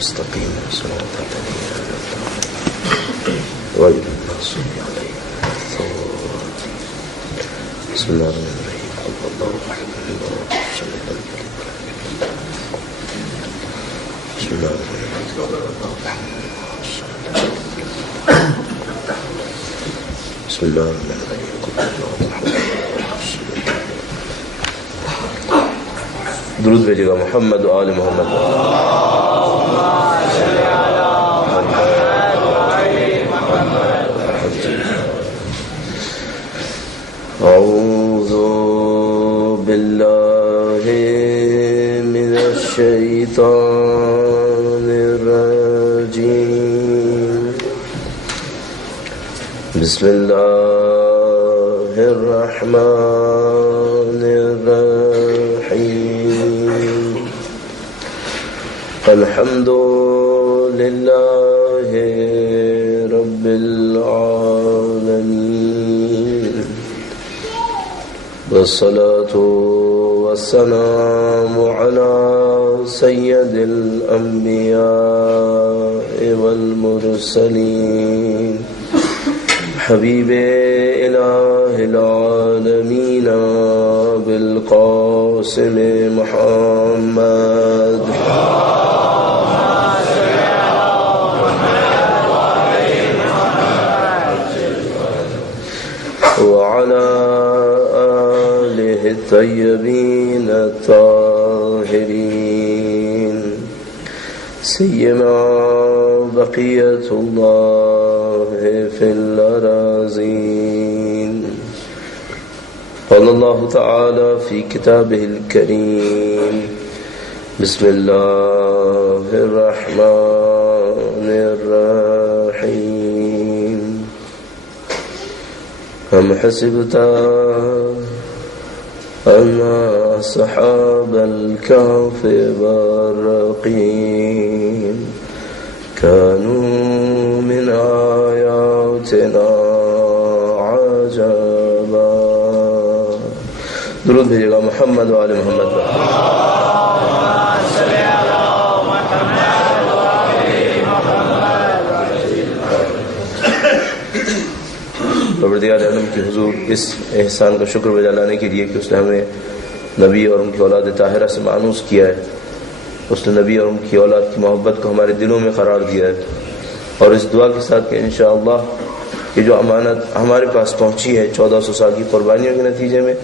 المستقيم صراط الذين أنعمت عليهم غير المغضوب عليهم ولا الضالين. بسم الله الرحمن الرحيم. قل الله أحد الله الصمد لم يلد ولم يولد. بسم الله الرحمن الرحيم. قل الله أحد الله الصمد لم يلد ولم يولد. بسم الله الرحمن الرحيم. قل الله أحد الله الصمد لم يلد. درود بھیجے گا محمد و آل محمد. اعوذ باللہ من الشیطان الرجیم. بسم اللہ الرحمن الرحیم. الحمد للہ رب العالمین والصلاة والسلام على سید الانبیاء والمرسلین حبیب الہ العالمین بالقاسم محمد وعلى آله الطيبين الطاهرين سيما بقية الله في الأراضين. قال الله تعالى في كتابه الكريم بسم الله الرحمن الرحيم. أم حسبت أن أصحاب الكهف والرقيم كانوا من آياتنا عجبا. درود بھیجے گا محمد و آل محمد. پروردگار عالم کی حضور اس احسان کا شکر بجا لانے کے لیے کہ اس نے ہمیں نبی اور ان کی اولاد طاہرہ سے مانوس کیا ہے. اس نے نبی اور ان کی اولاد کی محبت کو ہمارے دلوں میں قرار دیا ہے. اور اس دعا کے ساتھ کہ انشاءاللہ یہ جو امانت ہمارے پاس پہنچی ہے 1400 سال کی قربانیوں کے نتیجے میں،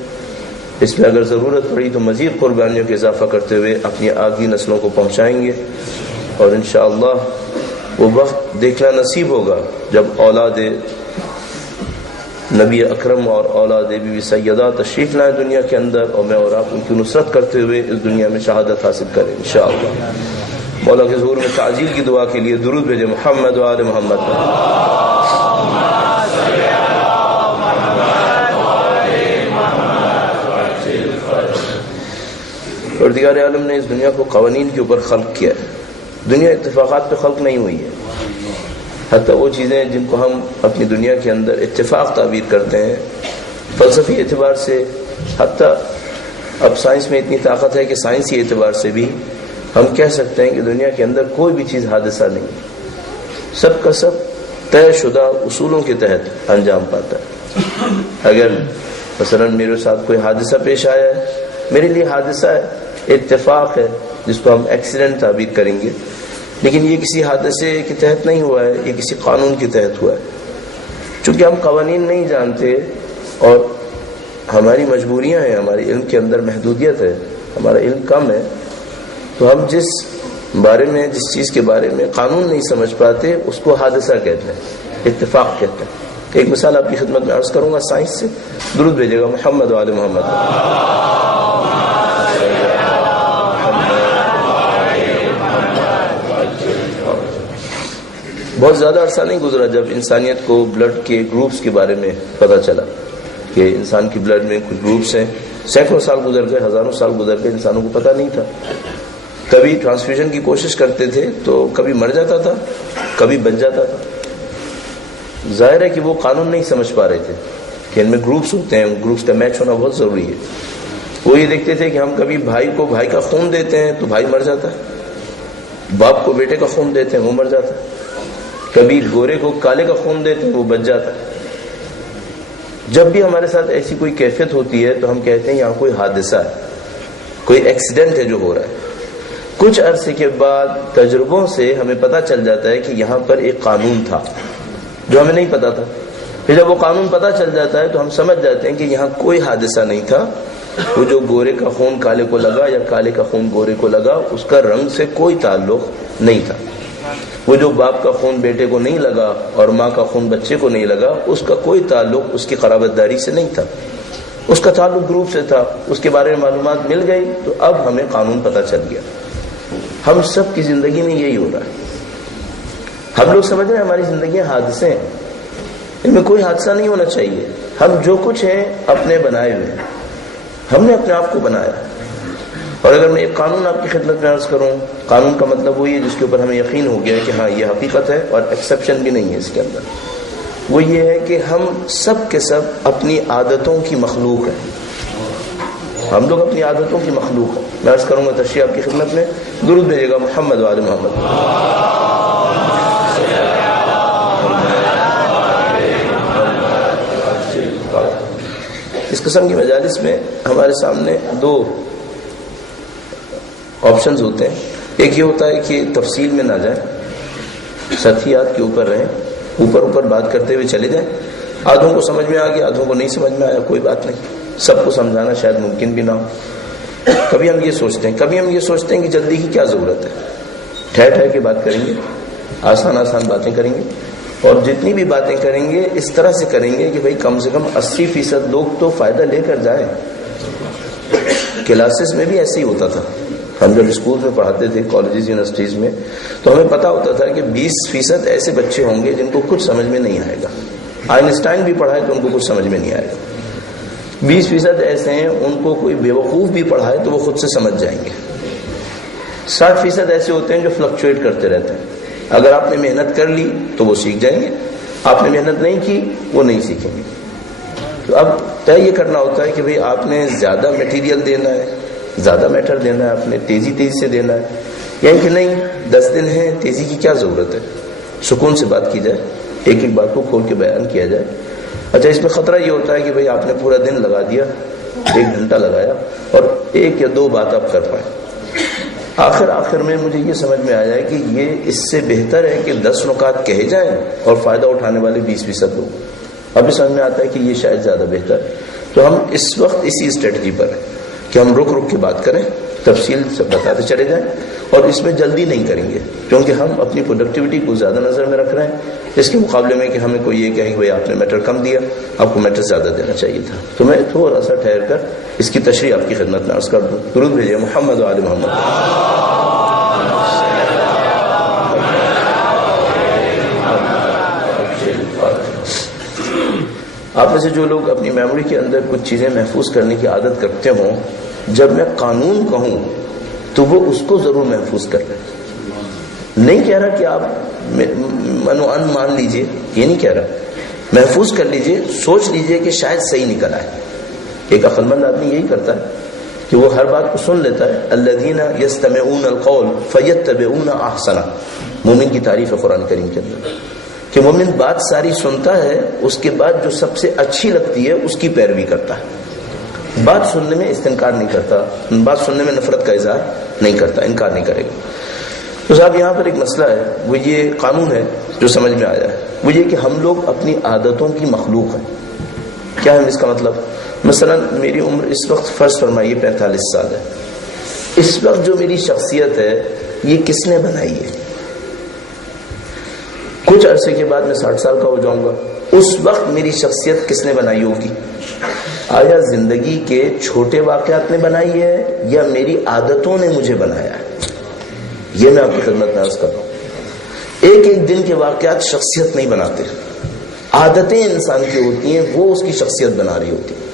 اس میں اگر ضرورت پڑی تو مزید قربانیوں کے اضافہ کرتے ہوئے اپنی آگی نسلوں کو پہنچائیں گے. اور انشاءاللہ وہ وقت دیکھنا نصیب ہوگا جب اولاد نبی اکرم اور اولاد بی بی سیدہ تشریف لائیں دنیا کے اندر، اور میں اور آپ ان کی نصرت کرتے ہوئے اس دنیا میں شہادت حاصل کریں انشاءاللہ. مولا کے ظہور میں تعجیل کی دعا کے لیے درود بھیجیں محمد و آل محمد. پروردگار عالم نے اس دنیا کو قوانین کے اوپر خلق کیا ہے. دنیا اتفاقات پہ خلق نہیں ہوئی ہے. حتیٰ وہ چیزیں جن کو ہم اپنی دنیا کے اندر اتفاق تعبیر کرتے ہیں، فلسفی اعتبار سے، حتیٰ اب سائنس میں اتنی طاقت ہے کہ سائنسی اعتبار سے بھی ہم کہہ سکتے ہیں کہ دنیا کے اندر کوئی بھی چیز حادثہ نہیں، سب کا سب طے شدہ اصولوں کے تحت انجام پاتا ہے. اگر مثلا میرے ساتھ کوئی حادثہ پیش آیا ہے، میرے لیے حادثہ ہے، اتفاق ہے جس کو ہم ایکسیڈنٹ تعبیر کریں گے، لیکن یہ کسی حادثے کے تحت نہیں ہوا ہے، یہ کسی قانون کے تحت ہوا ہے. چونکہ ہم قوانین نہیں جانتے اور ہماری مجبوریاں ہیں، ہمارے علم کے اندر محدودیت ہے، ہمارا علم کم ہے، تو ہم جس چیز کے بارے میں قانون نہیں سمجھ پاتے اس کو حادثہ کہتے ہیں، اتفاق کہتے ہیں. ایک مثال آپ کی خدمت میں عرض کروں گا سائنس سے. درود بھیجے گا محمد و آل محمد. بہت زیادہ عرصہ نہیں گزرا جب انسانیت کو بلڈ کے گروپس کے بارے میں پتہ چلا کہ انسان کی بلڈ میں کچھ گروپس ہیں. سینکڑوں سال گزر گئے، ہزاروں سال گزر گئے، انسانوں کو پتہ نہیں تھا. کبھی ٹرانسفیوژن کی کوشش کرتے تھے تو کبھی مر جاتا تھا، کبھی بچ جاتا تھا. ظاہر ہے کہ وہ قانون نہیں سمجھ پا رہے تھے کہ ان میں گروپس ہوتے ہیں، گروپس کا میچ ہونا بہت ضروری ہے. وہ یہ دیکھتے تھے کہ ہم کبھی بھائی کو بھائی کا خون دیتے ہیں تو بھائی مر جاتا ہے، باپ کو بیٹے کا خون دیتے ہیں وہ مر جاتا ہے، کبھی گورے کو کالے کا خون دیتے ہیں وہ بچ جاتا ہے۔ جب بھی ہمارے ساتھ ایسی کوئی کیفیت ہوتی ہے تو ہم کہتے ہیں یہاں کوئی حادثہ ہے، کوئی ایکسیڈنٹ ہے جو ہو رہا ہے۔ کچھ عرصے کے بعد تجربوں سے ہمیں پتہ چل جاتا ہے کہ یہاں پر ایک قانون تھا جو ہمیں نہیں پتا تھا۔ پھر جب وہ قانون پتہ چل جاتا ہے تو ہم سمجھ جاتے ہیں کہ یہاں کوئی حادثہ نہیں تھا، وہ جو گورے کا خون کالے کو لگا یا کالے کا خون گورے کو لگا اس کا رنگ سے کوئی تعلق نہیں تھا، وہ جو باپ کا خون بیٹے کو نہیں لگا اور ماں کا خون بچے کو نہیں لگا اس کا کوئی تعلق اس کی قرابت داری سے نہیں تھا، اس کا تعلق گروپ سے تھا۔ اس کے بارے میں معلومات مل گئی تو اب ہمیں قانون پتہ چل گیا۔ ہم سب کی زندگی میں یہی ہو رہا ہے۔ ہم لوگ سمجھ رہے ہیں ہماری زندگیاں حادثے ہیں، ان میں کوئی حادثہ نہیں ہونا چاہیے۔ ہم جو کچھ ہیں اپنے بنائے ہوئے ہیں، ہم نے اپنے آپ کو بنایا۔ اور اگر میں ایک قانون آپ کی خدمت میں عرض کروں، قانون کا مطلب وہی ہے جس کے اوپر ہمیں یقین ہو گیا کہ ہاں یہ حقیقت ہے اور ایکسیپشن بھی نہیں ہے اس کے اندر، وہ یہ ہے کہ ہم سب کے سب اپنی عادتوں کی مخلوق ہیں۔ ہم لوگ اپنی عادتوں کی مخلوق ہیں۔ میں عرض کروں گا تشریح آپ کی خدمت میں، درود بھیجے گا محمد و آل محمد۔ اس قسم کی مجالس میں ہمارے سامنے دو آپشنز ہوتے ہیں۔ ایک یہ ہوتا ہے کہ تفصیل میں نہ جائیں، سطحیات کے اوپر رہیں، اوپر بات کرتے ہوئے چلے جائیں۔ آدھوں کو سمجھ میں آ گیا، آدھوں کو نہیں سمجھ میں آیا، کوئی بات نہیں، سب کو سمجھانا شاید ممکن بھی نہ ہو۔ کبھی ہم یہ سوچتے ہیں کہ جلدی کی کیا ضرورت ہے، ٹھہر کے بات کریں گے، آسان باتیں کریں گے، اور جتنی بھی باتیں کریں گے اس طرح سے کریں گے کہ بھئی کم سے کم 80% لوگ تو فائدہ لے کر جائیں۔ کلاسز میں بھی ایسے ہی ہوتا تھا، ہم جب اسکول میں پڑھاتے تھے، کالجز یونیورسٹیز میں، تو ہمیں پتا ہوتا تھا کہ 20% ایسے بچے ہوں گے جن کو کچھ سمجھ میں نہیں آئے گا۔ آئنسٹائن بھی پڑھائے تو ان کو کچھ سمجھ میں نہیں آئے گا۔ 20% ایسے ہیں ان کو کوئی بیوقوف بھی پڑھائے تو وہ خود سے سمجھ جائیں گے۔ 60% ایسے ہوتے ہیں جو فلکچویٹ کرتے رہتے ہیں، اگر آپ نے محنت کر لی تو وہ سیکھ جائیں گے، آپ نے محنت نہیں کی وہ نہیں سیکھیں گے۔ تو اب طے یہ کرنا ہوتا ہے کہ بھئی آپ نے زیادہ میٹیریل دینا ہے، زیادہ میٹر دینا ہے، آپ نے تیزی سے دینا ہے، یعنی کہ نہیں 10 دن ہے، تیزی کی کیا ضرورت ہے، سکون سے بات کی جائے، ایک بات کو کھول کے بیان کیا جائے۔ اچھا، اس میں خطرہ یہ ہوتا ہے کہ بھئی آپ نے پورا دن لگا دیا، 1 گھنٹہ لگایا اور 1 یا 2 بات آپ کر پائیں۔ آخر میں مجھے یہ سمجھ میں آیا ہے کہ یہ اس سے بہتر ہے کہ 10 نکات کہے جائیں اور فائدہ اٹھانے والے 20% لوگ۔ ابھی سمجھ میں آتا ہے کہ یہ شاید زیادہ بہتر ہے۔ تو ہم اس وقت اسی اسٹریٹجی پر ہیں کہ ہم رک کے بات کریں، تفصیل سے بتاتے چلے جائیں، اور اس میں جلدی نہیں کریں گے کیونکہ ہم اپنی پروڈکٹیوٹی کو زیادہ نظر میں رکھ رہے ہیں، اس کے مقابلے میں کہ ہمیں کوئی یہ کہے کہ بھئی آپ نے میٹر کم دیا، آپ کو میٹر زیادہ دینا چاہیے تھا۔ تو میں تھوڑا سا ٹھہر کر اس کی تشریح آپ کی خدمت میں عرض کر دوں۔ درود بھیجیے محمد و آل محمد۔ آپ میں سے جو لوگ اپنی میموری کے اندر کچھ چیزیں محفوظ کرنے کی عادت رکھتے ہوں، جب میں قانون کہوں تو وہ اس کو ضرور محفوظ کر لیں۔ نہیں کہہ رہا کہ آپ من مان لیجئے، یہ نہیں کہہ رہا، محفوظ کر لیجئے، سوچ لیجئے کہ شاید صحیح نکل آئے۔ ایک عقل مند آدمی یہی کرتا ہے کہ وہ ہر بات کو سن لیتا ہے۔ الذین یستمعون القول فیتبعون احسنہ، مومن کی تعریف ہے قرآن کریم کے اندر کہ مومن بات ساری سنتا ہے، اس کے بعد جو سب سے اچھی لگتی ہے اس کی پیروی کرتا ہے۔ بات سننے میں استنکار نہیں کرتا، بات سننے میں نفرت کا اظہار نہیں کرتا، انکار نہیں کرے گا۔ تو صاحب یہاں پر ایک مسئلہ ہے، وہ یہ قانون ہے جو سمجھ میں آیا ہے، وہ یہ کہ ہم لوگ اپنی عادتوں کی مخلوق ہیں۔ کیا ہے اس کا مطلب؟ مثلا میری عمر اس وقت فرض فرمائیے 45 سال ہے، اس وقت جو میری شخصیت ہے یہ کس نے بنائی ہے؟ کچھ عرصے کے بعد میں 60 سال کا ہو جاؤں گا، اس وقت میری شخصیت کس نے بنائی ہوگی؟ آیا زندگی کے چھوٹے واقعات نے بنائی ہے یا میری عادتوں نے مجھے بنایا ہے؟ یہ میں آپ کی خدمت میں عرض کر رہا ہوں۔ ایک دن کے واقعات شخصیت نہیں بناتے، عادتیں انسان کی ہوتی ہیں، وہ اس کی شخصیت بنا رہی ہوتی ہے۔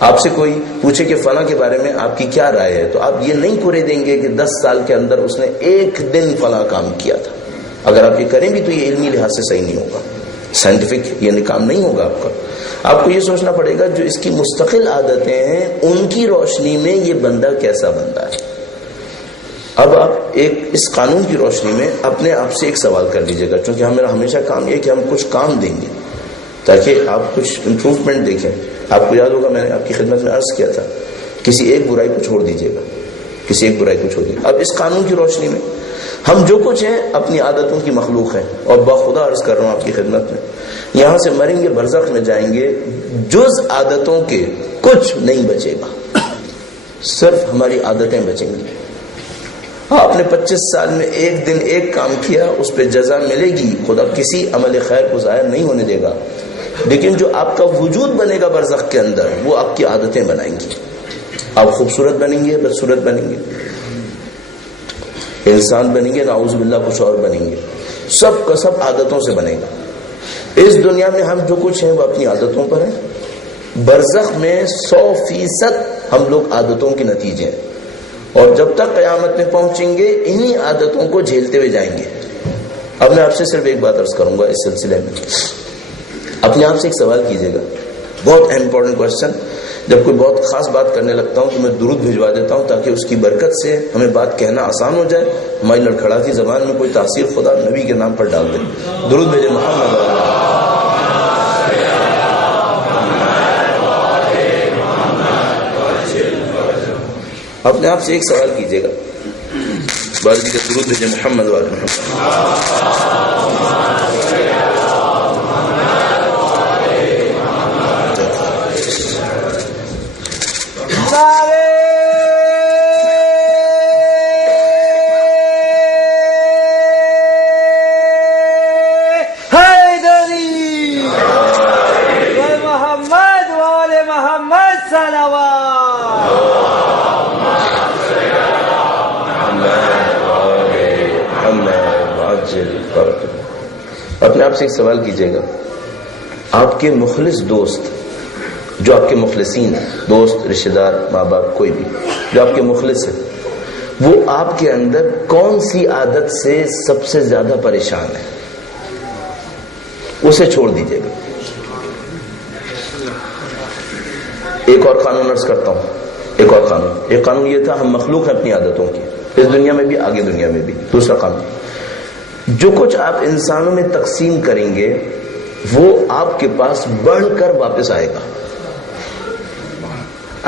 آپ سے کوئی پوچھے کہ فلاں کے بارے میں آپ کی کیا رائے ہے، تو آپ یہ نہیں کرے دیں گے کہ 10 سال کے اندر اس نے 1 دن فلاں کام کیا تھا۔ اگر آپ یہ کریں بھی تو یہ علمی لحاظ سے صحیح نہیں ہوگا، سائنٹیفک یہ کام نہیں ہوگا آپ کا۔ آپ کو یہ سوچنا پڑے گا جو اس کی مستقل عادتیں ہیں ان کی روشنی میں یہ بندہ کیسا بندہ ہے۔ اب آپ ایک اس قانون کی روشنی میں اپنے آپ سے ایک سوال کر لیجیے گا، چونکہ ہمارا ہمیشہ کام یہ کہ ہم کچھ کام دیں گے تاکہ آپ کچھ امپروومنٹ دیکھیں. آپ کو یاد ہوگا میں نے آپ کی خدمت میں عرض کیا تھا کسی ایک برائی کو چھوڑ دیجیے گا، کسی ایک برائی کو چھوڑ دیجیے. اب اس قانون کی روشنی میں ہم جو کچھ ہیں اپنی عادتوں کی مخلوق ہیں، اور بخدا عرض کر رہا ہوں آپ کی خدمت میں، یہاں سے مریں گے برزخ میں جائیں گے، جز عادتوں کے کچھ نہیں بچے گا، صرف ہماری عادتیں بچیں گی. آپ نے 25 سال میں ایک دن ایک کام کیا، اس پہ جزا ملے گی، خدا کسی عمل خیر کو ضائع نہیں ہونے دے گا، لیکن جو آپ کا وجود بنے گا برزخ کے اندر وہ آپ کی عادتیں بنائیں گی. آپ خوبصورت بنیں گے، بدصورت بنیں گے، انسان بنیں گے، نعوذ باللہ کچھ اور بنیں گے، سب کا سب عادتوں سے بنے گا. اس دنیا میں ہم جو کچھ ہیں وہ اپنی عادتوں پر ہیں، برزخ میں 100% ہم لوگ عادتوں کے نتیجے ہیں، اور جب تک قیامت میں پہنچیں گے انہی عادتوں کو جھیلتے ہوئے جائیں گے. اب میں آپ سے صرف ایک بات عرض کروں گا اس سلسلے میں، اپنے آپ سے ایک سوال کیجیے گا، بہت امپورٹنٹ کوشچن. جب کوئی بہت خاص بات کرنے لگتا ہوں تو میں درود بھجوا دیتا ہوں تاکہ اس کی برکت سے ہمیں بات کہنا آسان ہو جائے، ہماری لڑکھڑاتی زبان میں کوئی تاثیر خدا نبی کے نام پر ڈال دے. درود بھیجے محمد. اپنے آپ سے ایک سوال کیجیے گا، بارگی کا درود بھیجے محمد وعلی محمد. اپنے آپ سے ایک سوال کیجیے گا، آپ کے مخلص دوست جو آپ کے مخلصین دوست، رشتہ دار، ماں باپ، کوئی بھی جو آپ کے مخلص ہیں، وہ آپ کے اندر کون سی عادت سے سب سے زیادہ پریشان ہے، اسے چھوڑ دیجیے گا. ایک اور قانون عرض کرتا ہوں، ایک قانون یہ تھا، ہم مخلوق ہیں اپنی عادتوں کی، اس دنیا میں بھی آگے دنیا میں بھی. دوسرا قانون، جو کچھ آپ انسانوں میں تقسیم کریں گے وہ آپ کے پاس بڑھ کر واپس آئے گا.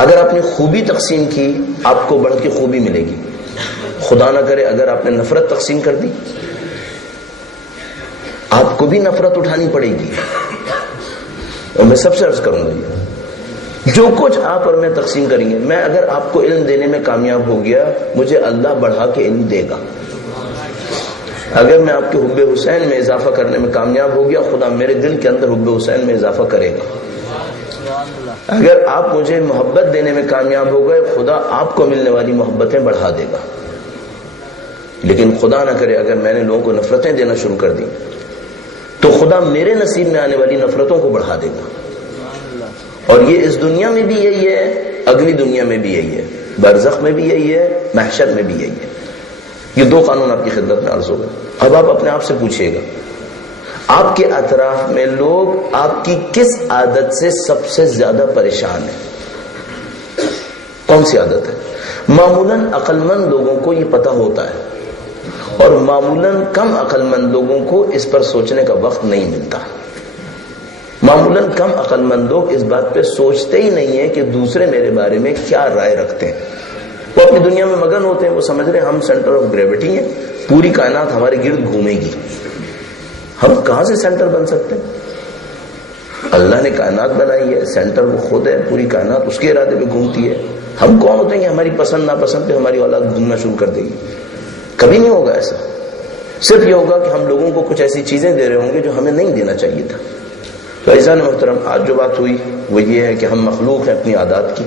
اگر آپ نے خوبی تقسیم کی آپ کو بڑھ کے خوبی ملے گی. خدا نہ کرے اگر آپ نے نفرت تقسیم کر دی آپ کو بھی نفرت اٹھانی پڑے گی. اور میں سب سے عرض کروں گا یہ، جو کچھ آپ اور میں تقسیم کریں گے، میں اگر آپ کو علم دینے میں کامیاب ہو گیا مجھے اللہ بڑھا کے علم دے گا. اگر میں آپ کے حب حسین میں اضافہ کرنے میں کامیاب ہو گیا خدا میرے دل کے اندر حب حسین میں اضافہ کرے گا. اگر آپ مجھے محبت دینے میں کامیاب ہو گئے خدا آپ کو ملنے والی محبتیں بڑھا دے گا. لیکن خدا نہ کرے اگر میں نے لوگوں کو نفرتیں دینا شروع کر دی تو خدا میرے نصیب میں آنے والی نفرتوں کو بڑھا دے گا. اور یہ اس دنیا میں بھی یہی ہے، اگلی دنیا میں بھی یہی ہے، برزخ میں بھی یہی ہے، محشر میں بھی یہی ہے. یہ دو قانون آپ کی خدمت میں عرض ہوگا. اب آپ اپنے آپ سے پوچھئے گا، آپ کے اطراف میں لوگ آپ کی کس عادت سے سب سے زیادہ پریشان ہیں؟ کون سی عادت ہے؟ معمولاً عقل مند لوگوں کو یہ پتہ ہوتا ہے، اور معمولاً کم عقل مند لوگوں کو اس پر سوچنے کا وقت نہیں ملتا. معمولاً کم عقل مند لوگ اس بات پہ سوچتے ہی نہیں ہیں کہ دوسرے میرے بارے میں کیا رائے رکھتے ہیں. وہ اپنی دنیا میں مگن ہوتے ہیں، وہ سمجھ رہے ہیں ہم سینٹر آف گریویٹی ہیں، پوری کائنات ہمارے گرد گھومے گی. ہم کہاں سے سینٹر بن سکتے ہیں؟ اللہ نے کائنات بنائی ہے، سینٹر وہ خود ہے، پوری کائنات اس کے ارادے پہ گھومتی ہے. ہم کون ہوتے ہیں کہ ہماری پسند ناپسند پہ ہماری اولاد گھومنا شروع کر دے گی؟ کبھی نہیں ہوگا ایسا. صرف یہ ہوگا کہ ہم لوگوں کو کچھ ایسی چیزیں دے رہے ہوں گے جو ہمیں نہیں دینا چاہیے تھا. تو عزیزان محترم، آج جو بات ہوئی وہ یہ ہے کہ ہم مخلوق ہیں اپنی عادات کی،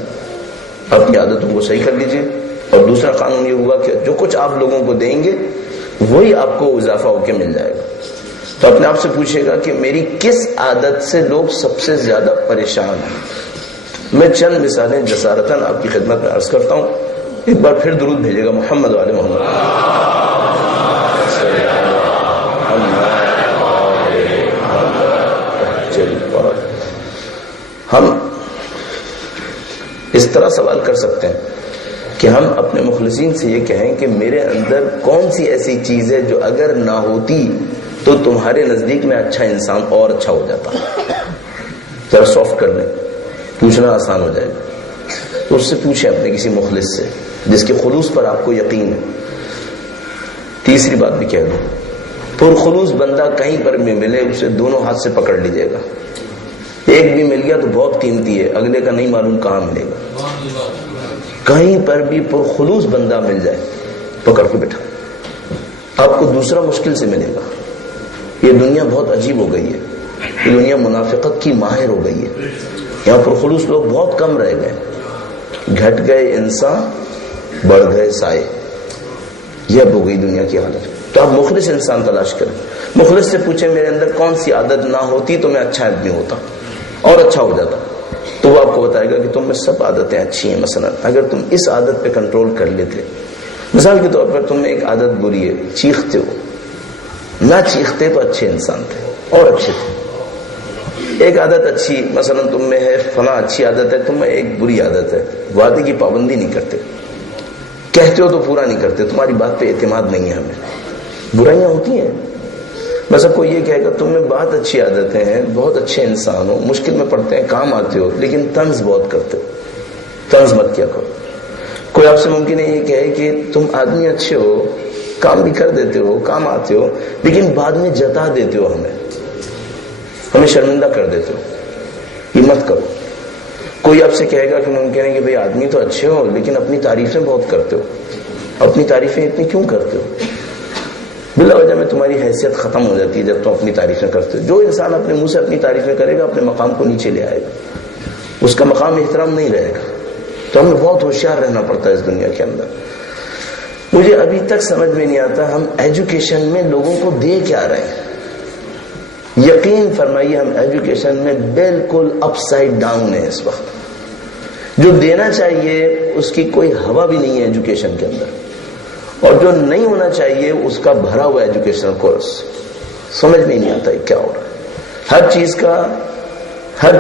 اپنی عادتوں کو صحیح کر لیجئے. اور دوسرا قانون یہ ہوا کہ جو کچھ آپ لوگوں کو دیں گے وہی آپ کو اضافہ ہو کے مل جائے گا. تو اپنے آپ سے پوچھئے گا کہ میری کس عادت سے لوگ سب سے زیادہ پریشان ہیں. میں چند مثالیں جسارتاً آپ کی خدمت میں عرض کرتا ہوں. ایک بار پھر درود بھیجے گا محمد والے محمد. ہم اس طرح سوال کر سکتے ہیں کہ ہم اپنے مخلصین سے یہ کہیں کہ میرے اندر کون سی ایسی چیز ہے جو اگر نہ ہوتی تو تمہارے نزدیک میں اچھا انسان اور اچھا ہو جاتا. ذرا سافٹ کر لیں, پوچھنا آسان ہو جائے گا. تو اس سے پوچھیں اپنے کسی مخلص سے جس کے خلوص پر آپ کو یقین ہے. تیسری بات بھی کہہ دوں, پرخلوص بندہ کہیں پر بھی ملے اسے دونوں ہاتھ سے پکڑ لیجیے گا. ایک بھی مل گیا تو بہت قیمتی ہے, اگلے کا نہیں معلوم کہاں ملے گا. کہیں پر بھی پرخلوص بندہ مل جائے پکڑ کے بیٹھا, آپ کو دوسرا مشکل سے ملے گا. یہ دنیا بہت عجیب ہو گئی ہے, یہ دنیا منافقت کی ماہر ہو گئی ہے. یہاں پرخلوص لوگ بہت کم رہ گئے, گھٹ گئے انسان بڑھ گئے سائے. یہ اب ہو گئی دنیا کی حالت. تو آپ مخلص انسان تلاش کریں, مخلص سے پوچھیں میرے اندر کون سی عادت نہ ہوتی تو میں اچھا آدمی ہوتا اور اچھا ہو جاتا. تو وہ آپ کو بتائے گا کہ تم میں سب عادتیں اچھی ہیں. مثلا اگر تم اس عادت پہ کنٹرول کر لیتے, مثال کے طور پر تم میں ایک عادت بری ہے, چیختے ہو. نہ چیختے تو اچھے انسان تھے اور اچھے تھے. ایک عادت اچھی مثلا تم میں ہے, فلاں اچھی عادت ہے, تم میں ایک بری عادت ہے, وعدے کی پابندی نہیں کرتے, کہتے ہو تو پورا نہیں کرتے, تمہاری بات پہ اعتماد نہیں ہے. ہمیں برائیاں ہوتی ہیں. مثلا کوئی یہ کہے گا تم میں بہت اچھی عادتیں ہیں, بہت اچھے انسان ہو, مشکل میں پڑتے ہیں, کام آتے ہو, لیکن طنز بہت کرتے ہو. طنز مت کیا کرو. کوئی آپ سے ممکن ہے یہ کہے کہ تم آدمی اچھے ہو, کام بھی کر دیتے ہو, کام آتے ہو, لیکن بعد میں جتا دیتے ہو, ہمیں شرمندہ کر دیتے ہو. یہ مت کرو. کوئی آپ سے کہے گا کہ ممکن ہے کہ بھئی آدمی تو اچھے ہو لیکن اپنی تعریفیں بہت کرتے ہو. اپنی تعریفیں اتنی کیوں کرتے ہو؟ بلا وجہ میں تمہاری حیثیت ختم ہو جاتی ہے جب تم اپنی تعریفیں کرتے ہو. جو انسان اپنے منہ سے اپنی تعریفیں کرے گا اپنے مقام کو نیچے لے آئے گا, اس کا مقام احترام نہیں رہے گا. تو ہمیں بہت ہوشیار رہنا پڑتا ہے اس دنیا کے اندر. مجھے ابھی تک سمجھ میں نہیں آتا ہم ایجوکیشن میں لوگوں کو دے کیا رہے ہیں. یقین فرمائیے ہم ایجوکیشن میں بالکل اپ سائڈ ڈاؤن ہیں اس وقت. جو دینا چاہیے اس کی کوئی ہوا بھی نہیں ہے ایجوکیشن کے اندر, اور جو نہیں ہونا چاہیے اس کا بھرا ہوا ایجوکیشنل کورس. سمجھ میں نہیں آتا ہے کیا ہو رہا ہے. ہر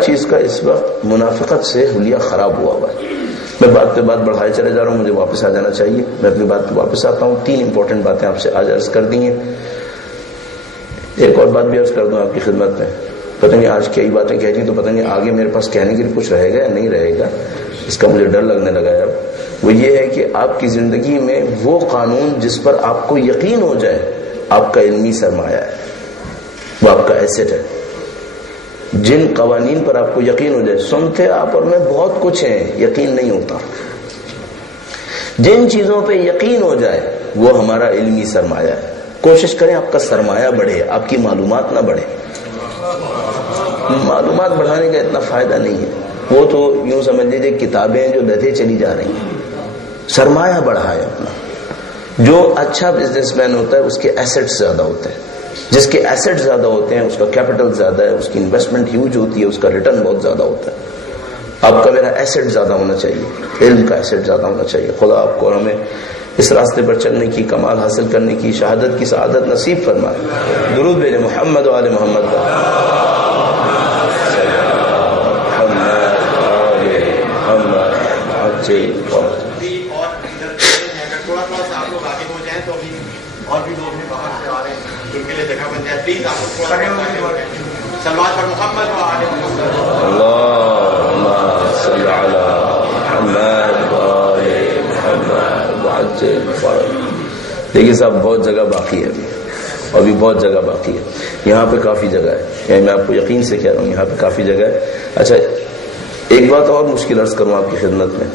چیز کا اس وقت منافقت سے حلیہ خراب ہوا ہوا ہے. میں بات پہ بات بڑھائے چلے جا رہا ہوں, مجھے واپس آ جانا چاہیے. میں اپنی بات پہ واپس آتا ہوں. 3 امپورٹنٹ باتیں آپ سے آج عرض کر دی ہیں. ایک اور بات بھی عرض کر دوں آپ کی خدمت میں. پتہ نہیں آج کئی باتیں کہہ دی تو پتہ نہیں آگے میرے پاس کہنے کے لیے کچھ رہے گا یا نہیں رہے گا, اس کا مجھے ڈر لگنے لگا ہے اب. وہ یہ ہے کہ آپ کی زندگی میں وہ قانون جس پر آپ کو یقین ہو جائے آپ کا علمی سرمایہ ہے, وہ آپ کا ایسٹ ہے. جن قوانین پر آپ کو یقین ہو جائے, سنتے آپ اور میں بہت کچھ ہیں, یقین نہیں ہوتا. جن چیزوں پہ یقین ہو جائے وہ ہمارا علمی سرمایہ ہے. کوشش کریں آپ کا سرمایہ بڑھے, آپ کی معلومات نہ بڑھے. معلومات بڑھانے کا اتنا فائدہ نہیں ہے, وہ تو یوں سمجھ لیجیے کتابیں جو لدے چلی جا رہی ہیں. سرمایہ بڑھائے اپنا. جو اچھا بزنس مین ہوتا ہے اس کے ایسٹس زیادہ ہوتے ہیں. جس کے ایسٹ زیادہ ہوتے ہیں اس کا کیپٹل زیادہ ہے, اس کی انویسٹمنٹ ہیوج ہوتی ہے, اس کا ریٹرن بہت زیادہ ہوتا ہے. آپ کا میرا ایسٹ زیادہ ہونا چاہیے, علم کا ایسٹ زیادہ ہونا چاہیے. خدا آپ کو ہمیں اس راستے پر چلنے کی, کمال حاصل کرنے کی, شہادت کی سعادت نصیب فرمائے. درود بھیجیں محمد و آل محمد کا. اور بھی لوگ ہیں باہر سے آ رہے ہیں جن کے لیے جگہ بن جائے, پلیز آپ کو سلوات پر محمد و آل محمد. اللہم صل علی محمد و آل محمد وعجل فرج. دیکھیے صاحب بہت جگہ باقی ہے ابھی بہت جگہ باقی ہے. یہاں پہ کافی جگہ ہے, یعنی میں آپ کو یقین سے کہہ رہا ہوں یہاں پہ کافی جگہ ہے. اچھا ایک بات اور مشکل عرض کروں آپ کی خدمت میں.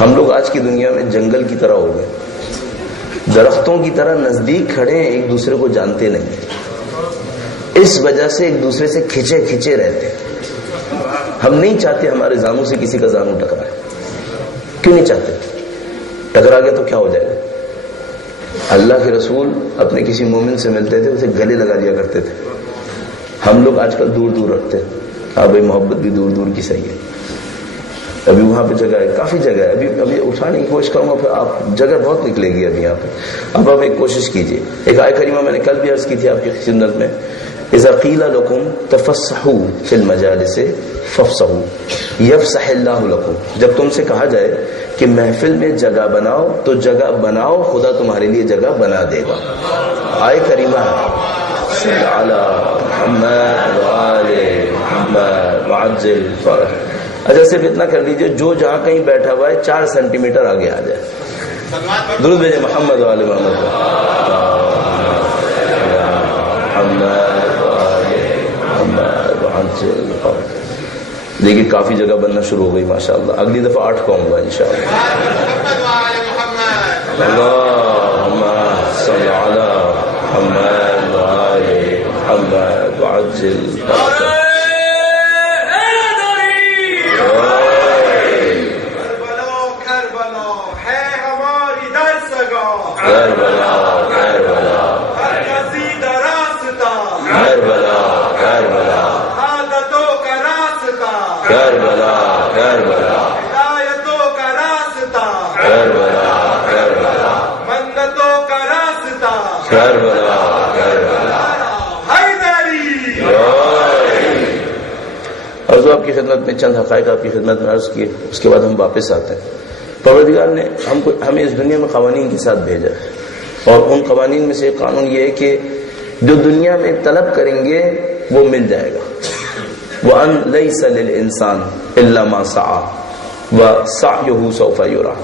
ہم لوگ آج کی دنیا میں جنگل کی طرح ہو گئے, درختوں کی طرح نزدیک کھڑے ہیں, ایک دوسرے کو جانتے نہیں. اس وجہ سے ایک دوسرے سے کھچے کھچے رہتے ہیں. ہم نہیں چاہتے ہمارے زانوں سے کسی کا زانو ٹکرائے. کیوں نہیں چاہتے؟ ٹکرا گیا تو کیا ہو جائے گا؟ اللہ کے رسول اپنے کسی مومن سے ملتے تھے اسے گلے لگا دیا کرتے تھے. ہم لوگ آج کل دور دور رکھتے ہیں. ہاں بھائی محبت بھی دور دور کی صحیح ہے. ابھی وہاں پہ جگہ ہے, کافی جگہ ہے. ابھی اٹھانے کی کوشش کروں گا, پھر آپ جگہ بہت نکلے گی ابھی یہاں پہ. اب آپ ایک کوشش کیجئے. ایک آیت کریمہ میں نے کل بھی عرض کی تھی آپ کی خدمت میں, اذا قیل لکم تفسحوا فی المجالس فافسحوا یفسح اللہ لکم. جب تم سے کہا جائے کہ محفل میں جگہ بناؤ تو جگہ بناؤ، خدا تمہارے لیے جگہ بنا دے گا. آئے کریمہ صلی علی محمد وآل محمد وعجل فرج. اچھا صرف اتنا کر لیجئے، جو جہاں کہیں بیٹھا ہوا ہے 4 سینٹی میٹر آگے آ جائے. درود بھیجے محمد وآل محمد محمد وعجل فرج. دیکھیے کافی جگہ بننا شروع ہو گئی ماشاءاللہ. اگلی دفعہ 8 کہوں گا انشاءاللہ. اللہم صل علی محمد وآل محمد وعجل فرج. اور آپ کی خدمت میں چند حقائق آپ کی خدمت میں عرض کیے، اس کے بعد ہم واپس آتے ہیں. پروردگار نے ہمیں اس دنیا میں قوانین کے ساتھ بھیجا ہے، اور ان قوانین میں سے ایک قانون یہ ہے کہ جو دنیا میں طلب کریں گے وہ مل جائے گا. وَأَن لَيْسَ لِلْإِنسَانِ إِلَّا مَا سَعَى وَسَعْيُهُ سَوْفَ يُرَى.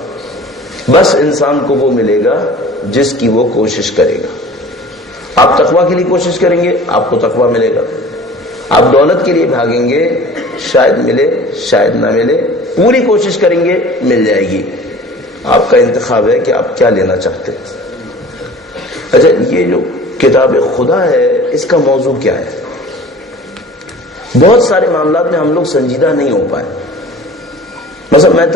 بس انسان کو وہ ملے گا جس کی وہ کوشش کرے گا. آپ تقویٰ کے لیے کوشش کریں گے، آپ کو تقویٰ ملے گا. آپ دولت کے لیے بھاگیں گے، شاید ملے شاید نہ ملے، پوری کوشش کریں گے مل جائے گی. آپ کا انتخاب ہے کہ آپ کیا لینا چاہتے ہیں. اچھا یہ جو کتاب خدا ہے اس کا موضوع کیا ہے؟ بہت سارے معاملات میں ہم لوگ سنجیدہ نہیں ہو پائے. مثلا میں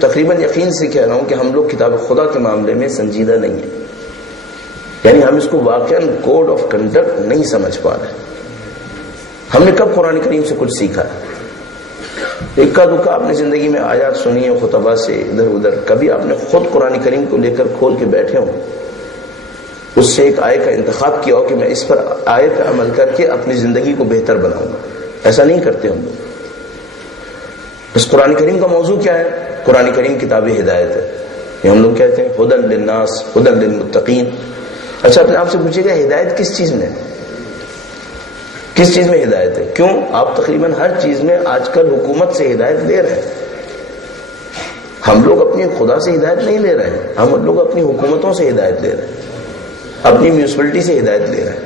تقریباً یقین سے کہہ رہا ہوں کہ ہم لوگ کتاب خدا کے معاملے میں سنجیدہ نہیں ہیں. یعنی ہم اس کو واقعاً کوڈ آف کنڈکٹ نہیں سمجھ پا رہے. ہم نے کب قرآن کریم سے کچھ سیکھا ہے؟ اکا دکا آپ نے زندگی میں آیات سنی ہے خطبہ سے ادھر ادھر، کبھی آپ نے خود قرآن کریم کو لے کر کھول کے بیٹھے ہوں، اس سے ایک آیت کا انتخاب کیا ہو کہ میں اس پر آیت پہ عمل کر کے اپنی زندگی کو بہتر بناؤں گا؟ ایسا نہیں کرتے ہم لوگ. بس قرآن کریم کا موضوع کیا ہے؟ قرآن کریم کتاب ہدایت ہے. یہ ہم لوگ کہتے ہیں ہدی للناس ہدی للمتقین. اچھا اپنے آپ سے پوچھیے گا ہدایت کس چیز میں ہے؟ کس چیز میں ہدایت ہے؟ کیوں آپ تقریباً ہر چیز میں آج کل حکومت سے ہدایت لے رہے ہیں. ہم لوگ اپنی خدا سے ہدایت نہیں لے رہے ہیں، ہم لوگ اپنی حکومتوں سے ہدایت لے رہے ہیں، اپنی میونسپلٹی سے ہدایت لے رہے ہیں،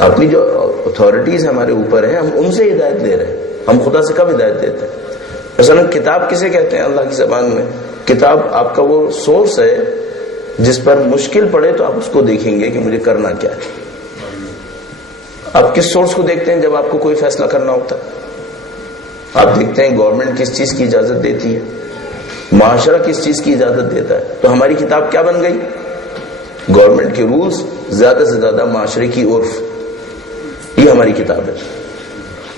اپنی جو اتھارٹیز ہمارے اوپر ہیں ہم ان سے ہدایت لے رہے ہیں. ہم خدا سے کب ہدایت دیتے ہیں؟ مثلا کتاب کسے کہتے ہیں اللہ کی زبان میں؟ کتاب آپ کا وہ سورس ہے جس پر مشکل پڑے تو آپ اس کو دیکھیں گے کہ مجھے کرنا کیا ہے. آپ کس سورس کو دیکھتے ہیں جب آپ کو کوئی فیصلہ کرنا ہوتا ہے؟ آپ دیکھتے ہیں گورنمنٹ کس چیز کی اجازت دیتی ہے، معاشرہ کس چیز کی اجازت دیتا ہے. تو ہماری کتاب کیا بن گئی؟ گورنمنٹ کے رولز، زیادہ سے زیادہ معاشرے کی عرف، یہ ہماری کتاب ہے.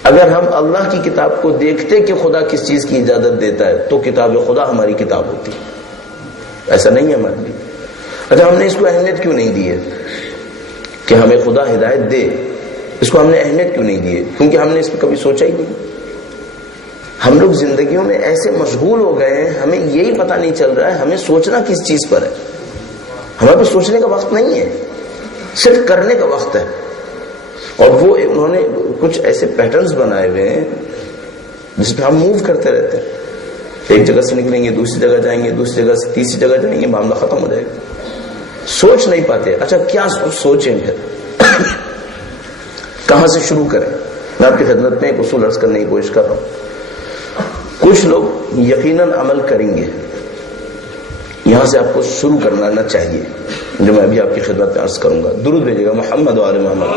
اگر ہم اللہ کی کتاب کو دیکھتے کہ خدا کس چیز کی اجازت دیتا ہے تو کتاب خدا ہماری کتاب ہوتی. ایسا نہیں ہے ہمارے لیے. اچھا ہم نے اس کو اہمیت کیوں نہیں دی ہے کہ ہمیں خدا ہدایت دے؟ اس کو ہم نے اہمیت کیوں نہیں دی ہے؟ کیونکہ ہم نے اس پہ کبھی سوچا ہی نہیں. ہم لوگ زندگیوں میں ایسے مشغول ہو گئے ہیں، ہمیں یہی پتہ نہیں چل رہا ہے ہمیں سوچنا کس چیز پر ہے. ہمارے پاس سوچنے کا وقت نہیں ہے، صرف کرنے کا وقت ہے. اور وہ انہوں نے کچھ ایسے پیٹرنز بنائے ہوئے ہیں جس پہ ہم موو کرتے رہتے ہیں. ایک جگہ سے نکلیں گے دوسری جگہ جائیں گے، دوسری جگہ سے تیسری جگہ جائیں گے، معاملہ ختم ہو جائے گا. سوچ نہیں پاتے. اچھا کیا سوچیں پھر؟ کہاں سے شروع کریں؟ میں آپ کی خدمت میں ایک اصول عرض کرنے کی کوشش کر رہا ہوں. کچھ لوگ یقیناً عمل کریں گے، یہاں سے آپ کو شروع کرنا چاہیے، جو میں ابھی آپ کی خدمت میں عرض کروں گا. درود بھیجیے گا محمد و آل محمد.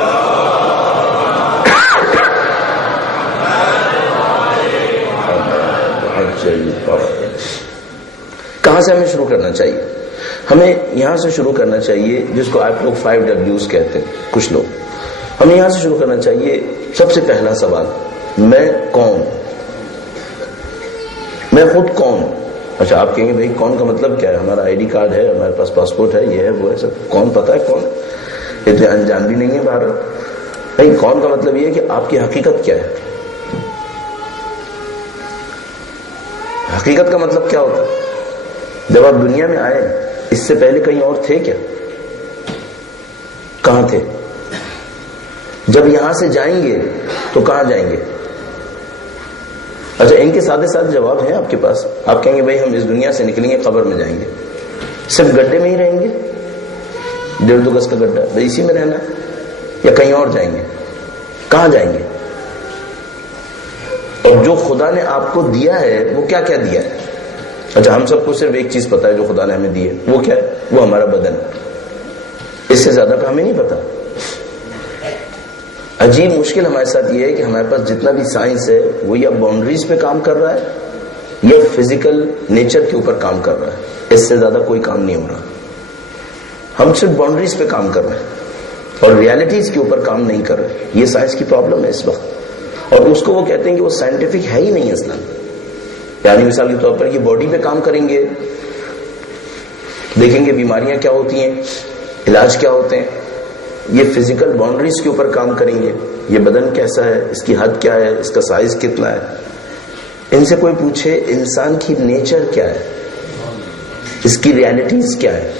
کہاں سے ہمیں شروع کرنا چاہیے؟ ہمیں یہاں سے شروع کرنا چاہیے جس کو آپ لوگ 5 Ws کہتے ہیں. کچھ لوگ ہمیں یہاں سے شروع کرنا چاہیے. سب سے پہلا سوال، میں کون؟ میں خود کون؟ اچھا آپ کہیں گے بھائی کون کا مطلب کیا ہے؟ ہمارا ID کارڈ ہے، ہمارے پاس پاسپورٹ ہے، یہ ہے وہ ہے، سب کون پتہ ہے کون؟ اتنے انجان بھی نہیں ہے بھارت. نہیں، کون کا مطلب یہ ہے کہ آپ کی حقیقت کیا ہے. حقیقت کا مطلب کیا ہوتا ہے؟ جب آپ دنیا میں آئے اس سے پہلے کہیں اور تھے کیا؟ کہاں تھے؟ جب یہاں سے جائیں گے تو کہاں جائیں گے؟ اچھا ان کے سادے سادے جواب ہیں آپ کے پاس. آپ کہیں گے بھائی ہم اس دنیا سے نکلیں گے قبر میں جائیں گے. صرف گڈھے میں ہی رہیں گے؟ 1.5-2 گز کا گڈھا بھائی اسی میں رہنا ہے یا کہیں اور جائیں گے؟ کہاں جائیں گے؟ اور جو خدا نے آپ کو دیا ہے وہ کیا کیا دیا ہے؟ اچھا ہم سب کو صرف ایک چیز پتا ہے جو خدا نے ہمیں دی ہے. وہ کیا ہے؟ وہ ہمارا بدن. اس سے زیادہ کا ہمیں نہیں پتا. عجیب مشکل ہمارے ساتھ یہ ہے کہ ہمارے پاس جتنا بھی سائنس ہے وہ یا باؤنڈریز پہ کام کر رہا ہے یا فزیکل نیچر کے اوپر کام کر رہا ہے. اس سے زیادہ کوئی کام نہیں ہو رہا. ہم صرف باؤنڈریز پہ کام کر رہے ہیں اور ریالٹیز کے اوپر کام نہیں کر رہے. یہ سائنس کی پرابلم ہے اس وقت. اور اس کو وہ کہتے ہیں کہ وہ سائنٹیفک ہے ہی نہیں اصلا. یعنی مثال کے طور پر یہ باڈی پہ کام کریں گے, دیکھیں گے بیماریاں کیا ہوتی ہیں, علاج کیا ہوتے ہیں. یہ فزیکل باؤنڈریز کے اوپر کام کریں گے, یہ بدن کیسا ہے, اس کی حد کیا ہے, اس کا سائز کتنا ہے. ان سے کوئی پوچھے انسان کی نیچر کیا ہے, اس کی ریالٹیز کیا ہے,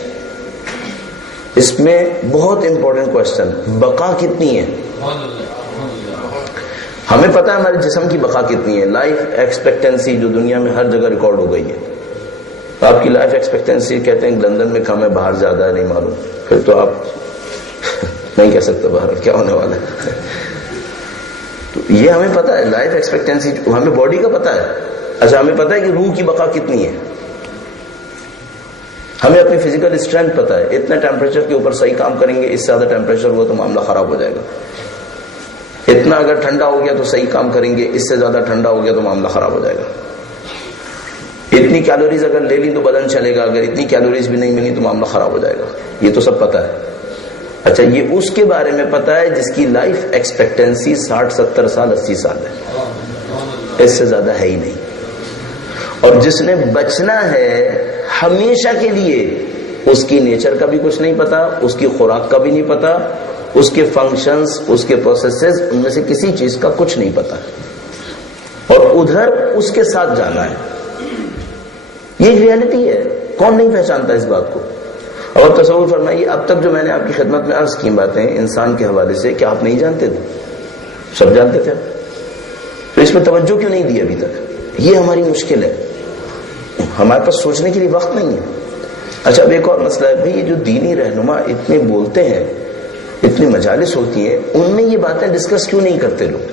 اس میں بہت امپورٹنٹ کوشچن, بقا کتنی ہے. ہمیں پتا ہے ہمارے جسم کی بقا کتنی ہے. لائف ایکسپیکٹنسی جو دنیا میں ہر جگہ ریکارڈ ہو گئی ہے. آپ کی لائف ایکسپیکٹنسی کہتے ہیں لندن میں کم ہے, باہر زیادہ ہے, نہیں معلوم. پھر تو آپ نہیں کہہ سکتے باہر کیا ہونے والا ہے. تو یہ ہمیں پتا ہے لائف ایکسپیکٹنسی, ہمیں باڈی کا پتا ہے. اچھا ہمیں پتا ہے کہ روح کی بقا کتنی ہے. ہمیں اپنی فزیکل اسٹرینتھ پتا ہے, اتنے ٹیمپریچر کے اوپر صحیح کام کریں گے, اس سے زیادہ ٹیمپریچر ہوا تو معاملہ خراب ہو جائے گا. اتنا اگر ٹھنڈا ہو گیا تو صحیح کام کریں گے, اس سے زیادہ ٹھنڈا ہو گیا تو معاملہ خراب ہو جائے گا. اتنی کیلوریز اگر لے لی تو بدن چلے گا, اگر اتنی کیلوریز بھی نہیں ملی تو معاملہ خراب ہو جائے گا. یہ تو سب پتا ہے. اچھا یہ اس کے بارے میں پتا ہے جس کی لائف ایکسپیکٹنسی 60-70 سال 80 سال ہے, اس سے زیادہ ہے ہی نہیں. اور جس نے بچنا ہے ہمیشہ کے لیے, اس کی نیچر کا بھی کچھ نہیں پتا, اس کی خوراک کا بھی نہیں پتا, اس کے فنکشنز, اس کے پروسیسز, ان میں سے کسی چیز کا کچھ نہیں پتا, اور ادھر اس کے ساتھ جانا ہے. یہ ریالٹی ہے. کون نہیں پہچانتا اس بات کو؟ اور تصور فرمائیے اب تک جو میں نے آپ کی خدمت میں عرض کی باتیں انسان کے حوالے سے, کیا آپ نہیں جانتے تھے؟ سب جانتے تھے. تو اس پہ توجہ کیوں نہیں دی ابھی تک؟ یہ ہماری مشکل ہے. ہمارے پاس سوچنے کے لیے وقت نہیں ہے. اچھا اب ایک اور مسئلہ ہے بھائی, یہ جو دینی رہنما اتنے بولتے ہیں, اتنی مجالس ہوتی ہیں, ان میں یہ باتیں ڈسکس کیوں نہیں کرتے لوگ؟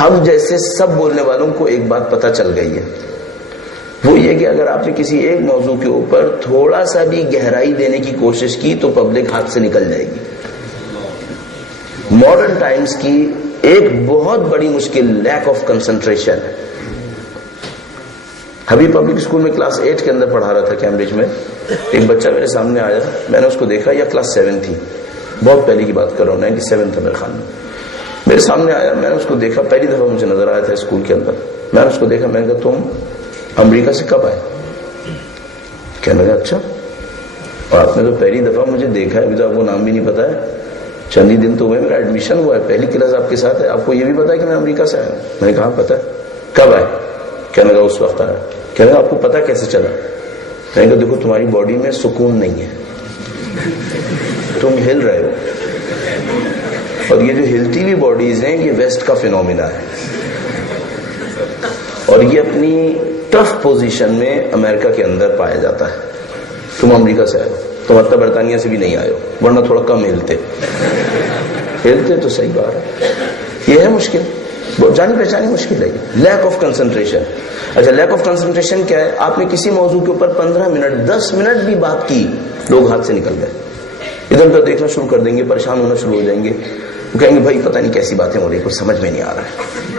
ہم جیسے سب بولنے والوں کو ایک بات پتہ چل گئی ہے, وہ یہ کہ اگر آپ نے کسی ایک موضوع کے اوپر تھوڑا سا بھی گہرائی دینے کی کوشش کی تو پبلک ہاتھ سے نکل جائے گی. ماڈرن ٹائمز کی ایک بہت بڑی مشکل لیک آف کنسنٹریشن ہے. ابھی پبلک اسکول میں کلاس 8 کے اندر پڑھا رہا تھا کیمبرج میں, ایک بچہ میرے سامنے آیا, میں نے اس کو دیکھا, یا کلاس 7 تھی, بہت پہلے کی بات کر رہا ہوں, 97 تھا میرے خیال میں. میرے سامنے آیا, میں نے اس کو دیکھا, پہلی دفعہ مجھے نظر آیا تھا اسکول کے اندر. میں نے اس کو دیکھا, میں نے کہا تم امریکہ سے کب آئے؟ کہنے لگا اچھا, اور آپ نے تو پہلی دفعہ مجھے دیکھا ہے, ابھی تو آپ کو نام بھی نہیں پتا ہے, چند ہی دن تو ہوئے, میرا ایڈمیشن ہوا ہے, پہلی کلاس آپ کے ساتھ ہے, آپ کو یہ بھی پتا ہے کہ میں امریکہ سے آیا ہوں؟ میں نے کہا پتا ہے. کب آئے؟ کہنے لگا اس وقت آیا. کہنے لگا آپ کو پتا کیسے چلا؟ میں نے کہا دیکھو تمہاری باڈی میں سکون نہیں ہے, تم ہل رہے ہو, اور یہ جو ہلتی ہوئی باڈیز ہیں یہ ویسٹ کا فینومینا ہے, اور یہ اپنی ٹف پوزیشن میں امریکہ کے اندر پایا جاتا ہے. تم امریکہ سے آئے ہو, تم حتی برطانیہ سے بھی نہیں آئے ہو, ورنہ تھوڑا کم ہلتے تو صحیح بات ہے. یہ ہے مشکل, جانی پہچانی مشکل ہے, لیک آف کنسنٹریشن. اچھا لیک آف کنسنٹریشن کیا ہے؟ آپ نے کسی موضوع کے اوپر 15 منٹ 10 منٹ بھی بات کی, لوگ ہاتھ سے نکل گئے, ادھر ادھر دیکھنا شروع کر دیں گے, پریشان ہونا شروع ہو جائیں گے, وہ کہیں گے بھائی پتہ نہیں کیسی باتیں ہو رہی, کچھ سمجھ میں نہیں آ رہا ہے.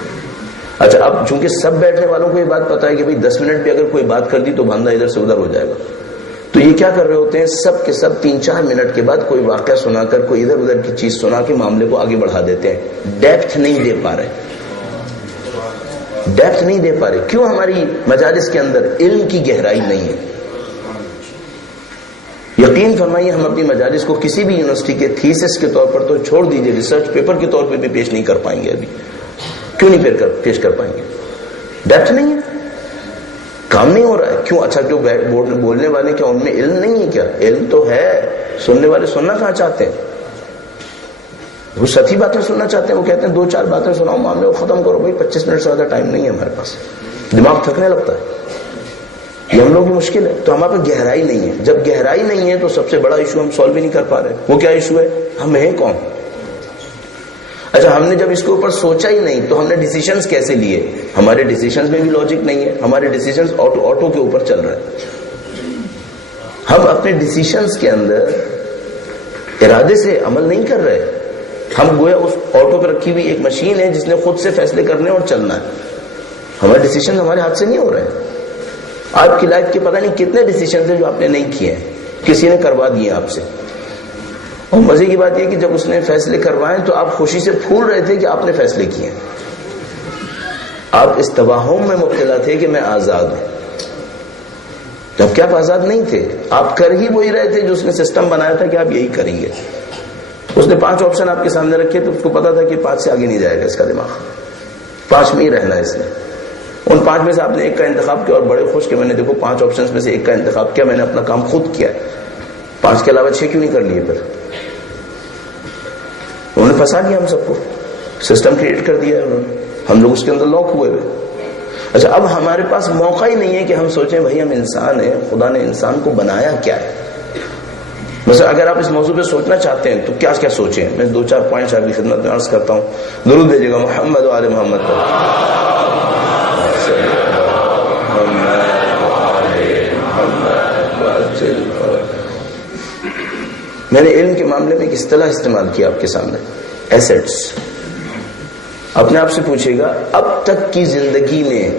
اچھا اب چونکہ سب بیٹھنے والوں کو یہ بات پتا ہے کہ بھائی 10 منٹ بھی اگر کوئی بات کر دی تو بندہ ادھر سے ادھر ہو جائے گا, تو یہ کیا کر رہے ہوتے ہیں, سب کے سب 3-4 منٹ کے بعد کوئی واقعہ سنا کر, کوئی ادھر ادھر کی چیز سنا کے معاملے کو آگے بڑھا دیتے ہیں. ڈیپتھ نہیں دے پا رہے, ڈیپتھ نہیں دے پا رہے. کیوں؟ ہماری مجالس کے اندر علم کی گہرائی نہیں ہے. یقین فرمائیے ہم اپنی مجالس کو کسی بھی یونیورسٹی کے تھیسس کے طور پر تو چھوڑ دیجئے, ریسرچ پیپر کے طور پہ بھی پیش نہیں کر پائیں گے. ابھی کیوں نہیں پیش کر پائیں گے؟ ڈیپتھ نہیں ہے. کام نہیں ہو رہا ہے. کیوں؟ اچھا جو بولنے والے کیا ان میں علم نہیں ہے کیا؟ علم تو ہے، سننے والے سننا کہاں چاہتے ہیں؟ وہ سچی باتیں سننا چاہتے ہیں. وہ کہتے ہیں 2-4 باتیں سناؤ، معاملے کو ختم کرو. بھائی 25 منٹ سے زیادہ ٹائم نہیں ہے ہمارے پاس، دماغ تھکنے لگتا ہے. یہ ہم لوگوں کی مشکل ہے. تو ہمارے پاس گہرائی نہیں ہے. جب گہرائی نہیں ہے تو سب سے بڑا ایشو ہم سالو بھی نہیں کر پا رہے. وہ کیا ایشو ہے؟ ہم ہیں کون؟ اچھا ہم نے جب اس کے اوپر سوچا ہی نہیں تو ہم نے ڈیسیشنز کیسے لیے؟ ہمارے ڈیسیشنز میں بھی لاجک نہیں ہے. ہمارے ڈیسیشنز آٹو کے اوپر چل رہے ہیں. ہم اپنے ڈیسیشنز کے اندر ارادے سے عمل نہیں کر رہے. ہم گویا اس آٹو پہ رکھی ہوئی ایک مشین ہے جس نے خود سے فیصلے کرنے اور چلنا ہے. ہمارے ڈیسیشن ہمارے ہاتھ سے نہیں ہو رہے ہیں. آپ کی لائف کے پتہ نہیں کتنے ڈیسیشن ہیں جو آپ نے نہیں کیے ہیں، کسی نے کروا دیے آپ سے. اور مزے کی بات یہ کہ جب اس نے فیصلے کروائے تو آپ خوشی سے پھول رہے تھے کہ آپ نے فیصلے کیے. آپ اس توہم میں مبتلا تھے کہ میں آزاد ہوں، جبکہ آپ آزاد نہیں تھے. آپ کر ہی وہی رہے تھے جو اس نے سسٹم بنایا تھا کہ آپ یہی کریں گے. اس نے 5 آپشن آپ کے سامنے رکھے تو اس کو پتا تھا کہ 5 سے آگے نہیں جائے گا اس کا دماغ، 5 میں ہی رہنا ہے اس نے. ان 5 میں سے آپ نے ایک کا انتخاب کیا اور بڑے خوش کہ میں نے دیکھو 5 آپشنز میں سے ایک کا انتخاب کیا، میں نے اپنا کام خود کیا. 5 کے علاوہ 6 کیوں نہیں کر لیے؟ پھر انہوں نے پھنسا دیا ہم سب کو، سسٹم کریٹ کر دیا ہے انہوں نے. ہم لوگ اس کے اندر لاک ہوئے ہوئے. اچھا اب ہمارے پاس موقع ہی نہیں ہے کہ ہم سوچیں بھائی ہم انسان ہیں، خدا نے انسان کو بنایا کیا ہے. مثلا اگر آپ اس موضوع پہ سوچنا چاہتے ہیں تو کیا کیا سوچیں. میں 2-4 پوائنٹس آپ کی خدمت میں عرض کرتا ہوں. درود بھیجیے گا محمد و آل محمد پر. میں نے علم کے معاملے میں ایک اصطلاح استعمال کیا آپ کے سامنے، ایسٹس. اپنے آپ سے پوچھے گا اب تک کی زندگی میں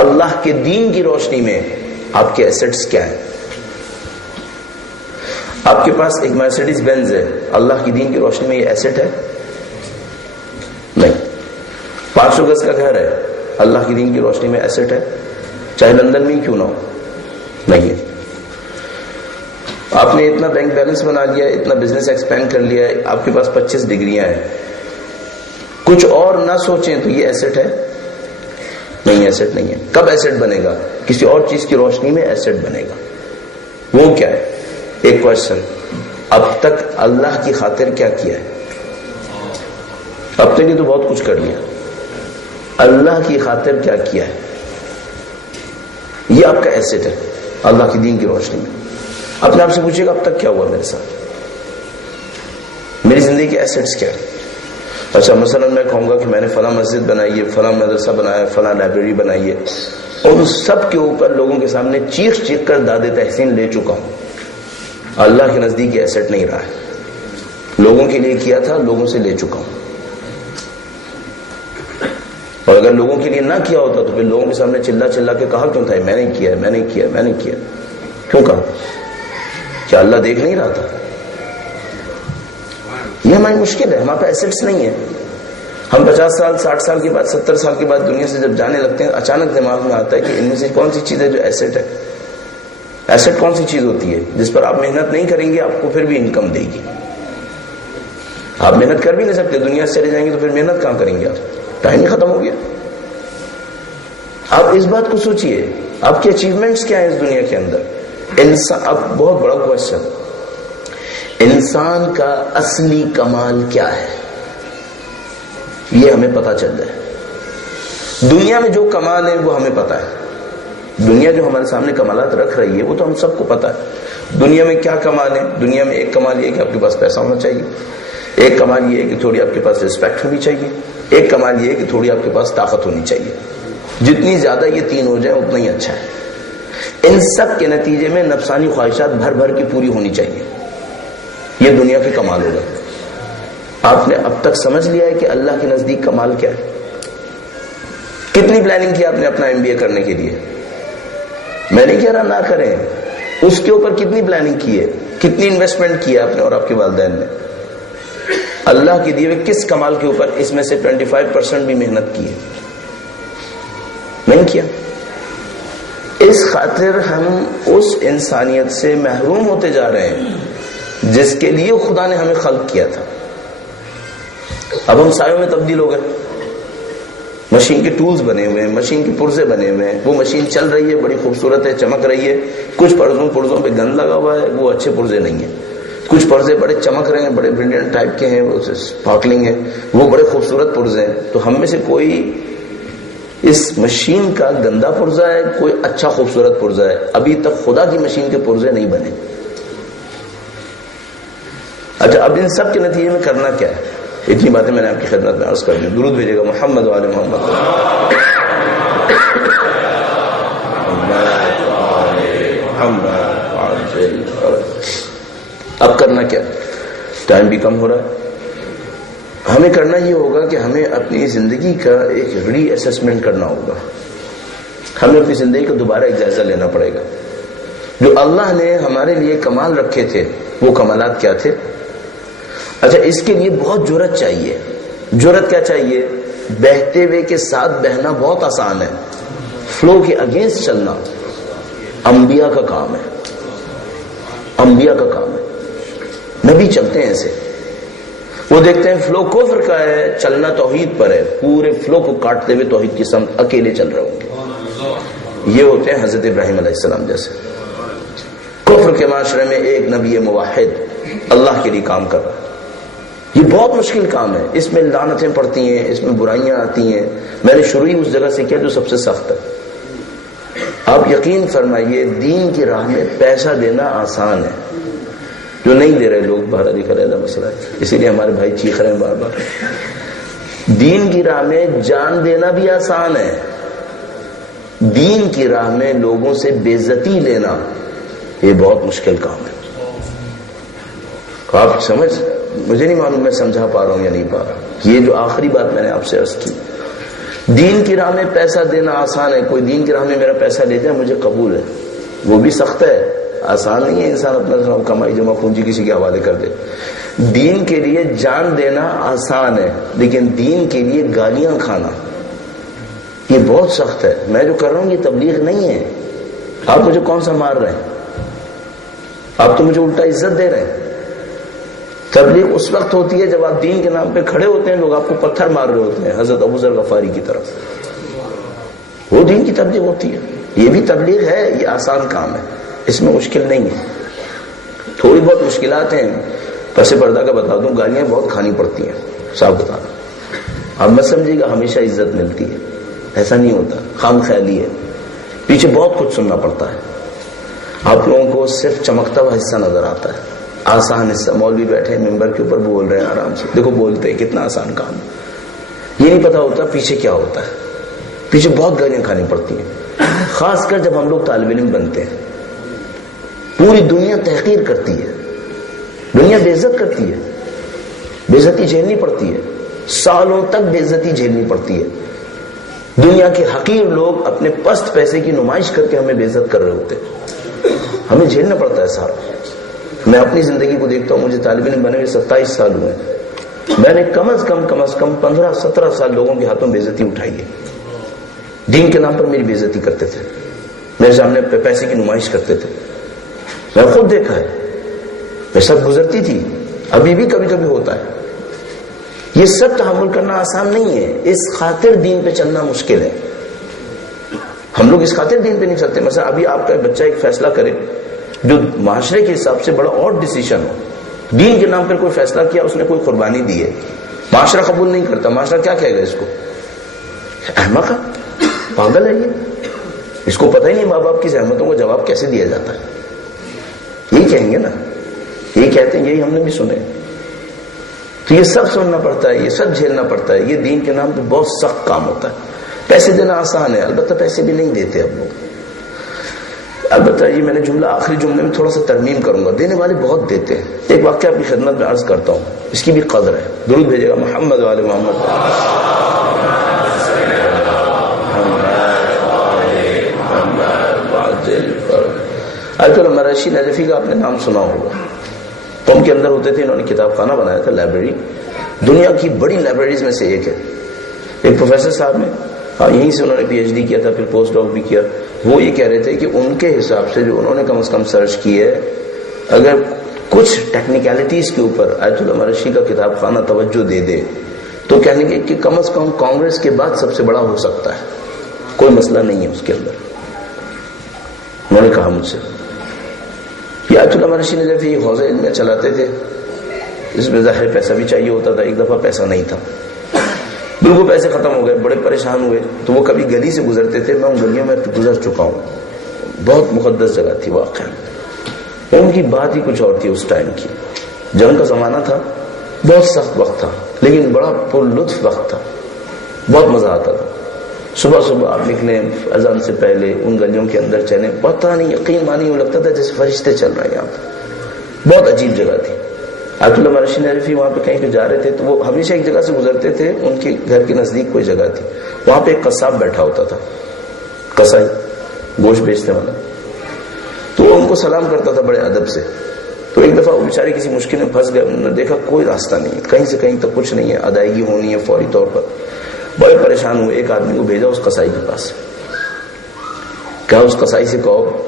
اللہ کے دین کی روشنی میں آپ کے ایسٹس کیا ہیں؟ آپ کے پاس ایک مرسیڈیز بینز ہے، اللہ کی دین کی روشنی میں یہ ایسٹ ہے؟ نہیں. 500 گز کا گھر ہے، اللہ کی دین کی روشنی میں ایسٹ ہے؟ چاہے لندن میں ہی کیوں نہ ہو، نہیں ہے. آپ نے اتنا بینک بیلنس بنا لیا ہے، اتنا بزنس ایکسپینڈ کر لیا ہے، آپ کے پاس 25 ڈگریاں ہیں، کچھ اور نہ سوچیں تو یہ ایسٹ ہے؟ نہیں، ایسٹ نہیں ہے. کب ایسٹ بنے گا؟ کسی اور چیز کی روشنی میں ایسٹ بنے گا. وہ کیا ہے؟ ایک کوشچن، اب تک اللہ کی خاطر کیا کیا ہے؟ اب تک یہ تو بہت کچھ کر لیا، اللہ کی خاطر کیا کیا ہے؟ یہ آپ کا ایسٹ ہے اللہ کی دین کی روشنی میں. اپنے آپ سے پوچھیے گا اب تک کیا ہوا میرے ساتھ، میری زندگی کے ایسٹس کیا ہے؟ اچھا مثلا میں کہوں گا کہ میں نے فلاں مسجد بنائی ہے، فلاں مدرسہ بنایا ہے، فلاں لائبریری بنائی ہے، ان سب کے اوپر لوگوں کے سامنے چیخ چیخ کر داد تحسین لے چکا ہوں. اللہ کے نزدیک یہ ایسٹ نہیں رہا ہے. لوگوں کے لیے کیا تھا، لوگوں سے لے چکا ہوں. اور اگر لوگوں کے لیے نہ کیا ہوتا تو پھر لوگوں کے سامنے چلا چلا کے کہا کیوں تھا میں نے کیا، میں نے کیا، میں نے کیا. کیوں کہا؟ کیا اللہ دیکھ نہیں رہا تھا؟ یہ ہماری مشکل ہے. ہمارے پاس ایسٹس نہیں ہے. ہم 50 سال 60 سال کے بعد 70 سال کے بعد دنیا سے جب جانے لگتے ہیں اچانک دماغ میں آتا ہے کہ ان میں سے کون سی چیز ہے جو ایسٹ ہے. ایسٹ کون سی چیز ہوتی ہے جس پر آپ محنت نہیں کریں گے آپ کو پھر بھی انکم دے گی. آپ محنت کر بھی نہیں سکتے، دنیا سے چلے جائیں گے تو پھر محنت کہاں کریں گے آپ؟ ٹائم ہی ختم ہو گیا. آپ اس بات کو سوچئے آپ کی اچیومنٹس کیا ہیں اس دنیا کے اندر. انسان، اب بہت بڑا کوشچن، انسان کا اصلی کمال کیا ہے یہ ہمیں پتا چل جائے. دنیا میں جو کمال ہے وہ ہمیں پتا ہے. دنیا جو ہمارے سامنے کمالات رکھ رہی ہے وہ تو ہم سب کو پتا ہے. دنیا میں کیا کمال ہے؟ دنیا میں ایک کمال یہ کہ آپ کے پاس پیسہ ہونا چاہیے، ایک کمال یہ ہے کہ تھوڑی آپ کے پاس رسپیکٹ ہونی چاہیے، ایک کمال یہ ہے کہ تھوڑی آپ کے پاس طاقت ہونی چاہیے. جتنی زیادہ یہ 3 ہو جائیں اتنا ہی اچھا ہے. ان سب کے نتیجے میں نفسانی خواہشات بھر بھر کی پوری ہونی چاہیے. یہ دنیا کے کمال ہوگا. آپ نے اب تک سمجھ لیا ہے کہ اللہ کے نزدیک کمال کیا ہے؟ کتنی پلاننگ کی آپ نے اپنا MBA کرنے کے لیے؟ میں نہیں کہہ رہا نہ کریں، اس کے اوپر کتنی پلاننگ کی ہے، کتنی انویسٹمنٹ کی ہے آپ نے اور آپ کے والدین نے؟ اللہ کے دیے ہوئے کس کمال کے اوپر اس میں سے 25% بھی محنت کی ہے؟ نہیں کیا. اس خاطر ہم اس انسانیت سے محروم ہوتے جا رہے ہیں جس کے لیے خدا نے ہمیں خلق کیا تھا. اب ہم سایوں میں تبدیل ہو گئے. مشین کے ٹولز بنے ہوئے ہیں، مشین کے پرزے بنے ہوئے ہیں، وہ مشین چل رہی ہے، بڑی خوبصورت ہے، چمک رہی ہے، کچھ پرزوں پہ گند لگا ہوا ہے، وہ اچھے پرزے نہیں ہیں، کچھ پرزے بڑے چمک رہے ہیں، بڑے برلینٹ ٹائپ کے ہیں، وہ سپارکلنگ ہے، وہ بڑے خوبصورت پرزے ہیں. تو ہم میں سے کوئی اس مشین کا گندا پرزہ ہے، کوئی اچھا خوبصورت پرزہ ہے. ابھی تک خدا کی مشین کے پرزے نہیں بنے. اچھا، اب ان سب کے نتیجے میں کرنا کیا ہے؟ اتنی باتیں میں نے آپ کی خدمت میں عرض کر دی. درود بھیجے گا محمد وعلی محمد. اب کرنا کیا؟ ٹائم بھی کم ہو رہا ہے. ہمیں کرنا یہ ہوگا کہ ہمیں اپنی زندگی کا ایک ری اسسمنٹ کرنا ہوگا. ہمیں اپنی زندگی کو دوبارہ ایک جائزہ لینا پڑے گا. جو اللہ نے ہمارے لیے کمال رکھے تھے وہ کمالات کیا تھے؟ اچھا، اس کے لیے بہت جرأت چاہیے. جرأت کیا چاہیے؟ بہتے ہوئے کے ساتھ بہنا بہت آسان ہے، فلو کے اگینسٹ چلنا انبیاء کا کام ہے. انبیاء کا کام ہے. نبی چلتے ہیں ایسے، وہ دیکھتے ہیں فلو کفر کا ہے، چلنا توحید پر ہے، پورے فلو کو کاٹتے ہوئے توحید کی سمت اکیلے چل رہے ہوں گے. یہ ہوتے ہیں حضرت ابراہیم علیہ السلام جیسے. کفر کے معاشرے میں ایک نبی موحد اللہ کے لیے کام کر رہا ہے. یہ بہت مشکل کام ہے، اس میں لعنتیں پڑتی ہیں، اس میں برائیاں آتی ہیں. میں نے شروع ہی اس جگہ سے کیا جو سب سے سخت ہے. آپ یقین فرمائیے، دین کی راہ میں پیسہ دینا آسان ہے، جو نہیں دے رہے لوگ باہر دکھا رہے مسئلہ ہے، اسی لیے ہمارے بھائی چیخ رہے ہیں بار بار. دین کی راہ میں جان دینا بھی آسان ہے، دین کی راہ میں لوگوں سے بے عزتی لینا یہ بہت مشکل کام ہے. آپ سمجھ، مجھے نہیں معلوم میں سمجھا پا رہا ہوں یا نہیں پا رہا. یہ جو آخری بات میں نے آپ سے عرض کی، دین کی راہ میں پیسہ دینا آسان ہے. کوئی دین کی راہ میں میرا پیسہ لے جائے مجھے قبول ہے، وہ بھی سخت ہے، آسان نہیں ہے انسان اپنا کمائی جمع پونجی کسی کے حوالے کر دے. دین کے لیے جان دینا آسان ہے، لیکن دین کے لیے گالیاں کھانا یہ بہت سخت ہے. میں جو کر رہا ہوں یہ تبلیغ نہیں ہے. آپ مجھے کون سا مار رہے ہیں؟ آپ تو مجھے الٹا عزت دے رہے ہیں. تبلیغ اس وقت ہوتی ہے جب آپ دین کے نام پہ کھڑے ہوتے ہیں، لوگ آپ کو پتھر مار رہے ہوتے ہیں، حضرت ابو ذر غفاری کی طرف. وہ دین کی تبلیغ ہوتی ہے. یہ بھی تبلیغ ہے، یہ آسان کام ہے، اس میں مشکل نہیں ہے. تھوڑی بہت مشکلات ہیں، پس پردہ کا بتا دوں، گالیاں بہت کھانی پڑتی ہیں، صاحب بتا دوں. اب مت سمجھیے گا ہمیشہ عزت ملتی ہے، ایسا نہیں ہوتا. خام خیالی ہے، پیچھے بہت کچھ سننا پڑتا ہے. آپ لوگوں کو صرف چمکتا ہوا حصہ نظر آتا ہے، آسان حصہ. مولوی بیٹھے ممبر کے اوپر بول رہے ہیں آرام سے، دیکھو بولتے ہیں کتنا آسان کام ہے. یہ نہیں پتا ہوتا پیچھے کیا ہوتا ہے. پیچھے بہت گالیاں کھانی پڑتی ہیں، خاص کر جب ہم لوگ طالب علم بنتے ہیں. پوری دنیا تحقیر کرتی ہے، دنیا بے عزت کرتی ہے، بے عزتی جھیلنی پڑتی ہے، سالوں تک بے عزتی جھیلنی پڑتی ہے. دنیا کے حقیر لوگ اپنے پست پیسے کی نمائش کر کے ہمیں بے عزت کر رہے ہوتے ہیں، ہمیں جھیلنا پڑتا ہے سارا. میں اپنی زندگی کو دیکھتا ہوں، مجھے طالب علم بنے ہوئے 27 سال ہوئے. میں نے کم از کم 15-17 سال لوگوں کے ہاتھوں بے عزتی اٹھائی ہے. دین کے نام پر میری بے عزتی کرتے تھے، میرے سامنے پیسے کی نمائش کرتے تھے. میں خود دیکھا ہے، میں سب گزرتی تھی، ابھی بھی کبھی کبھی ہوتا ہے. یہ سب تحمل کرنا آسان نہیں ہے. اس خاطر دین پہ چلنا مشکل ہے. ہم لوگ اس خاطر دین پہ نہیں چلتے. مثلا ابھی آپ کا بچہ ایک فیصلہ کرے جو معاشرے کے حساب سے بڑا اور ڈیسیشن ہو، دین کے نام پر کوئی فیصلہ کیا، اس نے کوئی قربانی دی ہے، معاشرہ قبول نہیں کرتا. معاشرہ کیا کہے گا اس کو؟ احمق ہے، پاگل ہے یہ، اس کو پتہ ہی نہیں ماں باپ کی زحمتوں کو جواب کیسے دیا جاتا ہے. یہی کہیں گے نا، یہی کہتے ہیں، یہی ہم نے بھی سنے. تو یہ سب سننا پڑتا ہے، یہ سب جھیلنا پڑتا ہے. یہ دین کے نام پہ بہت سخت کام ہوتا ہے. پیسے دینا آسان ہے، البتہ پیسے بھی نہیں دیتے اب لوگ. البتہ یہ میں نے جملہ آخری جملے میں تھوڑا سا ترمیم کروں گا، دینے والے بہت دیتے ہیں. ایک واقعہ اپنی خدمت میں عرض کرتا ہوں، اس کی بھی قدر ہے. درود بھیجے گا محمد وعلی محمد. آیت اللہ مرشی نجفی کا آپ نے نام سنا ہوگا. قوم کے اندر ہوتے تھے، انہوں نے کتاب خانہ بنایا تھا، لائبریری. دنیا کی بڑی لائبریریز میں سے ایک ہے. ایک پروفیسر صاحب نے یہیں سے انہوں نے پی ایچ ڈی کیا تھا، پھر پوسٹ ڈاک بھی کیا. وہ یہ کہہ رہے تھے کہ ان کے حساب سے جو انہوں نے کم از کم سرچ کی ہے، اگر کچھ ٹیکنیکلٹیز کے اوپر آیت اللہ مرشی کا کتاب خانہ توجہ دے دے تو کہنے کے کہ کم از کم کانگریس کے بعد سب سے بڑا ہو سکتا ہے، کوئی مسئلہ نہیں ہے اس کے اندر. انہوں نے کہا مجھ سے آیت اللہ مرشی نجفی یہ حوض علم میں چلاتے تھے، اس میں ظاہر پیسہ بھی چاہیے ہوتا تھا. ایک دفعہ پیسہ نہیں تھا، بالکل پیسے ختم ہو گئے، بڑے پریشان ہوئے. تو وہ کبھی گلی سے گزرتے تھے، میں ان گلیوں میں گزر چکا ہوں، بہت مقدس جگہ تھی واقعا. ان کی بات ہی کچھ اور تھی اس ٹائم کی. جنگ کا زمانہ تھا، بہت سخت وقت تھا، لیکن بڑا پر لطف وقت تھا، بہت مزہ آتا تھا. صبح صبح آپ نکلیں اذان سے پہلے ان گلیوں کے اندر چلیں، پتہ نہیں یقین مانی لگتا تھا جیسے فرشتے چل رہے ہیں یہاں پہ. بہت عجیب جگہ تھی. آیت اللہ مرشی نجفی وہاں پہ کہیں پہ جا رہے تھے تو وہ ہمیشہ ایک جگہ سے گزرتے تھے، ان کے گھر کے نزدیک کوئی جگہ تھی، وہاں پہ ایک قصاب بیٹھا ہوتا تھا، قصائی گوشت بیچنے والا. تو وہ ان کو سلام کرتا تھا بڑے ادب سے. تو ایک دفعہ وہ بیچارے کسی مشکل میں پھنس گئے، انہوں نے دیکھا کوئی راستہ نہیں ہے، کہیں سے کہیں تک کچھ نہیں ہے، ادائیگی ہونی ہے فوری طور پر. بڑے پریشان ہوئے، ایک آدمی کو بھیجا اس قصائی کے پاس. کہا اس قصائی سے کہو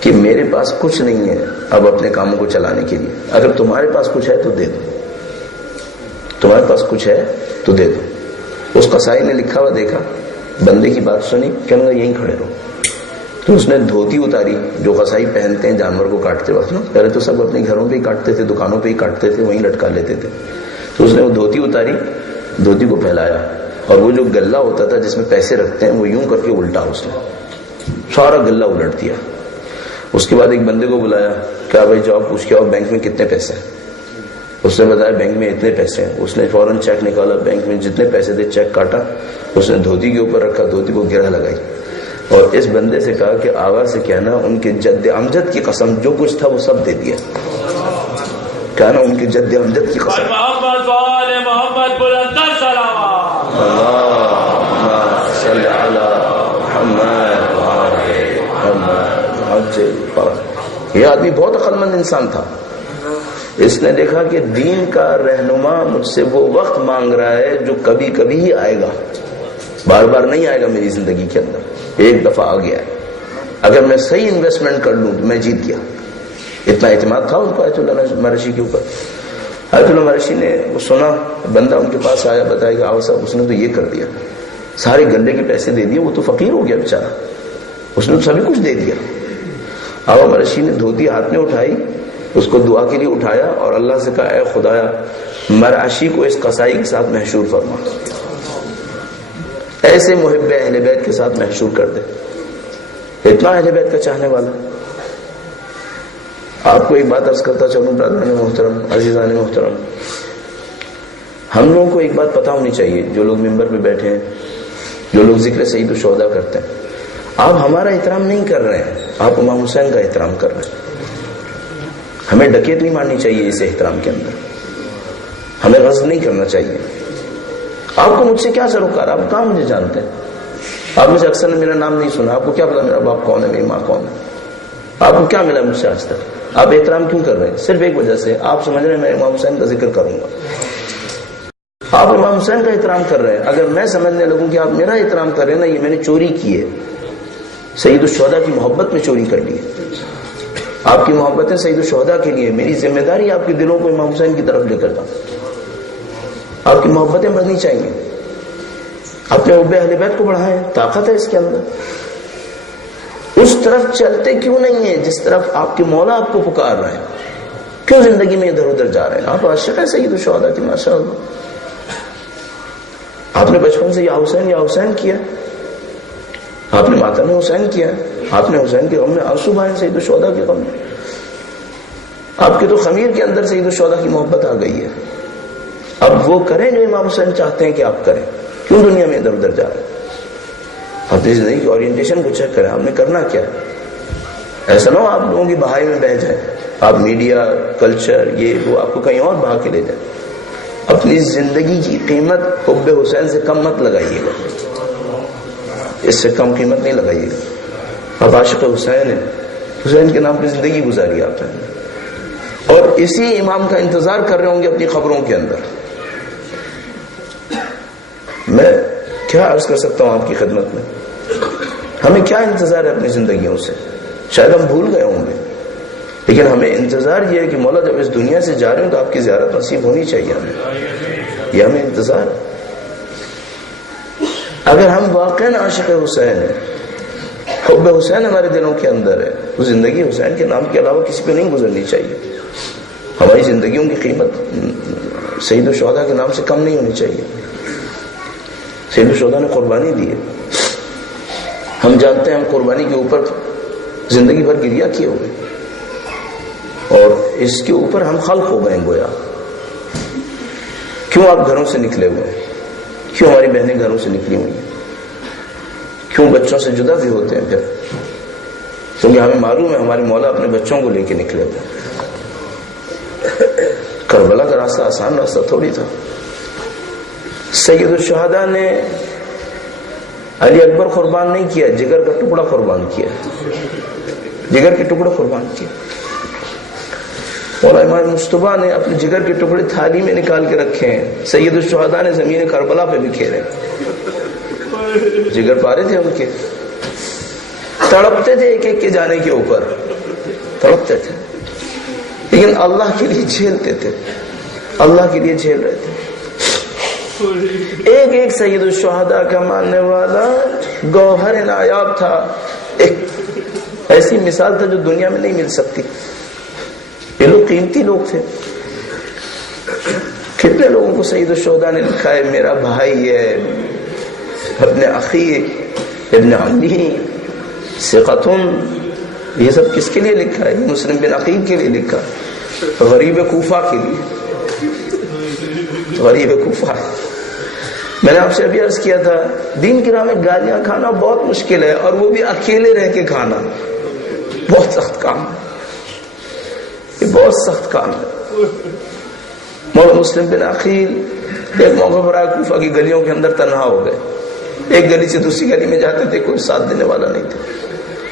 کہ میرے پاس کچھ نہیں ہے اب اپنے کاموں کو چلانے کے لیے، اگر تمہارے پاس کچھ ہے تو دے دو، تمہارے پاس کچھ ہے تو دے دو. اس قصائی نے لکھا ہوا دیکھا، بندے کی بات سنی، کہنے لگا یہیں کھڑے رہو. تو اس نے دھوتی اتاری جو قصائی پہنتے ہیں جانور کو کاٹتے وقت نا، پہلے تو سب اپنے گھروں پہ ہی کاٹتے تھے، دکانوں پہ ہی کاٹتے تھے، وہیں لٹکا لیتے تھے. تو اس نے وہ دھوتی اتاری، دھوتی کو پھیلایا، اور وہ جو گلہ ہوتا تھا جس میں پیسے رکھتے ہیں وہ یوں کر کے الٹا، اس نے سارا گلہ الٹ دیا. اس کے بعد ایک بندے کو بلایا، کیا بھائی جاؤ پوچھ کے آؤ بینک میں کتنے پیسے ہیں. اس نے بتایا بینک میں اتنے پیسے ہیں. اس نے فوراً چیک نکالا، بینک میں جتنے پیسے تھے چیک کاٹا، اس نے دھوتی کے اوپر رکھا، دھوتی کو گرہ لگائی، اور اس بندے سے کہا کہ آغا سے کہنا ان کے جد امجد کی قسم جو کچھ تھا وہ سب دے دیا. کہنا ان کے جد امجد کی قسم. محمد بلندر سلام اللہم صلی علی محمد وعلی محمد. یہ آدمی بہت عقل مند انسان تھا. اس نے دیکھا کہ دین کا رہنما مجھ سے وہ وقت مانگ رہا ہے جو کبھی کبھی ہی آئے گا، بار بار نہیں آئے گا میری زندگی کے اندر، ایک دفعہ آ گیا ہے، اگر میں صحیح انویسٹمنٹ کر لوں تو میں جیت گیا. اتنا اعتماد تھا ان کو آیت اللہ مرشی کے اوپر. آیت اللہ مرشی نے وہ سنا، بندہ ان کے پاس آیا، بتایا کہ آؤ صاحب اس نے تو یہ کر دیا، سارے گلے کے پیسے دے دیے، وہ تو فقیر ہو گیا بیچارہ، اس نے تو سبھی کچھ دے دیا. آوا مرشی نے دھوتی ہاتھ میں اٹھائی، اس کو دعا کے لیے اٹھایا اور اللہ سے کہا اے خدایا مرعشی کو اس قصائی کے ساتھ محشور فرما، ایسے محب اہل بیت کے ساتھ محشور کر دے. اتنا اہل بیت کا چاہنے والا. آپ کو ایک بات عرض کرتا چلوں برادران محترم، عزیزان محترم، ہم لوگوں کو ایک بات پتہ ہونی چاہیے، جو لوگ ممبر پہ بیٹھے ہیں، جو لوگ ذکر سید الشہداء کرتے ہیں، آپ ہمارا احترام نہیں کر رہے ہیں، آپ امام حسین کا احترام کر رہے ہیں. ہمیں ڈکیت نہیں مارنی چاہیے اس احترام کے اندر، ہمیں غصب نہیں کرنا چاہیے. آپ کو مجھ سے کیا سروکار، آپ کہاں مجھے جانتے ہیں؟ آپ مجھے اکثر نے میرا نام نہیں سنا، آپ کو کیا پتا میرا باپ کون ہے، میری ماں کون ہے؟ آپ کو کیا ملا مجھ سے آج تک؟ آپ احترام کیوں کر رہے ہیں؟ صرف ایک وجہ سے، آپ سمجھ رہے ہیں میں امام حسین کا ذکر کروں گا. آپ امام حسین کا احترام کر رہے ہیں، اگر میں سمجھنے لگوں کہ آپ میرا احترام کر رہے ہیں نا، یہ میں نے چوری کی ہے، سید الشہداء کی محبت میں چوری کر لی ہے. آپ کی محبتیں سید الشہداء کے لیے، میری ذمہ داری آپ کے دلوں کو امام حسین کی طرف لے کر جاؤں. آپ کی محبتیں بڑھنی چاہیے، اپنے حب اہل بیت کو بڑھائیں، طاقت ہے اس کے اندر. اس طرف چلتے کیوں نہیں ہیں جس طرف آپ کے مولا آپ کو پکار رہے ہیں؟ کیوں زندگی میں ادھر ادھر جا رہے ہیں؟ آپ عاشق ہیں سید الشہداء کی ماشاء اللہ. آپ نے بچپن سے یا حسین کیا، آپ نے ماتم حسین کیا، آپ نے حسین کے غم میں آنسو بہائے، سید الشہداء کے غم میں. آپ کے تو خمیر کے اندر سید الشہداء کی محبت آ گئی ہے. اب وہ کریں جو امام حسین چاہتے ہیں کہ آپ کریں. کیوں دنیا میں ادھر ادھر جا رہے ہیں؟ اپنی زندگی کی اورینٹیشن کو چیک کریں، آپ نے کرنا کیا ہے. ایسا نہ ہو آپ لوگوں کی بہائی میں بہہ جائیں، آپ میڈیا کلچر یہ وہ آپ کو کہیں اور بہا کے لے جائیں. اپنی زندگی کی قیمت حب حسین سے کم مت لگائیے گا، اس سے کم قیمت نہیں لگائیے گا. آپ عاشق حسین ہیں، حسین کے نام پہ زندگی گزاری آپ نے، اور اسی امام کا انتظار کر رہے ہوں گے اپنی خبروں کے اندر. میں کیا عرض کر سکتا ہوں آپ کی خدمت میں، ہمیں کیا انتظار ہے اپنی زندگیوں سے؟ شاید ہم بھول گئے ہوں گے، لیکن ہمیں انتظار یہ ہے کہ مولا جب اس دنیا سے جا رہے ہوں تو آپ کی زیارت نصیب ہونی چاہیے ہمیں. یہ ہمیں انتظار ہے. اگر ہم واقعاً عاشق حسین ہیں، حب حسین ہمارے دلوں کے اندر ہے، تو زندگی حسین کے نام کے علاوہ کسی پہ نہیں گزرنی چاہیے. ہماری زندگیوں کی قیمت سید الشہداء کے نام سے کم نہیں ہونی چاہیے. سید الشہداء نے قربانی دی ہے. ہم جانتے ہیں ہم قربانی کے اوپر زندگی بھر گریہ کیے ہوئے، اور اس کے اوپر ہم خلق ہو گئے گویا. کیوں آپ گھروں سے نکلے ہوئے ہیں؟ کیوں ہماری بہنیں گھروں سے نکلی ہوئی ہیں؟ کیوں بچوں سے جدا بھی ہوتے ہیں پھر؟ کیونکہ ہمیں معلوم ہے ہمارے مولا اپنے بچوں کو لے کے نکلے ہوئے. کربلا کا راستہ آسان راستہ تھوڑی تھا. سید الشہداء نے علی اکبر قربان نہیں کیا، جگر کا ٹکڑا قربان کیا. جگر کے ٹکڑے قربان کیے. اور امام مصطفیٰ نے اپنے جگر کے ٹکڑے تھالی میں نکال کے رکھے ہیں. سید الشہداء نے زمین کربلا پہ بکھیرے. جگر پارے تھے ان کے، تڑپتے تھے ایک ایک کے جانے کے اوپر، تڑپتے تھے، لیکن اللہ کے لیے جھیلتے تھے، اللہ کے لیے جھیل رہے تھے. ایک ایک سید الشہداء کا ماننے والا گوہر نایاب تھا. ایک ایسی مثال تھا جو دنیا میں نہیں مل سکتی. یہ لوگ قیمتی لوگ تھے. کتنے لوگوں کو سید الشہداء نے لکھا ہے میرا بھائی ہے، ابن اخی، ابن عمی، ثقتن. یہ سب کس کے لیے لکھا ہے؟ مسلم بن عقیل کے لیے لکھا، غریب کوفہ کے لیے. غریب کوفہ. میں نے آپ سے ابھی عرض کیا تھا دین کی راہ میں گالیاں کھانا بہت مشکل ہے، اور وہ بھی اکیلے رہ کے کھانا بہت سخت کام ہے. یہ بہت سخت کام ہے. مولا مسلم بن عقیل ایک موقع پر آئے کوفہ کی گلیوں کے اندر تنہا ہو گئے. ایک گلی سے دوسری گلی میں جاتے تھے، کوئی ساتھ دینے والا نہیں تھا.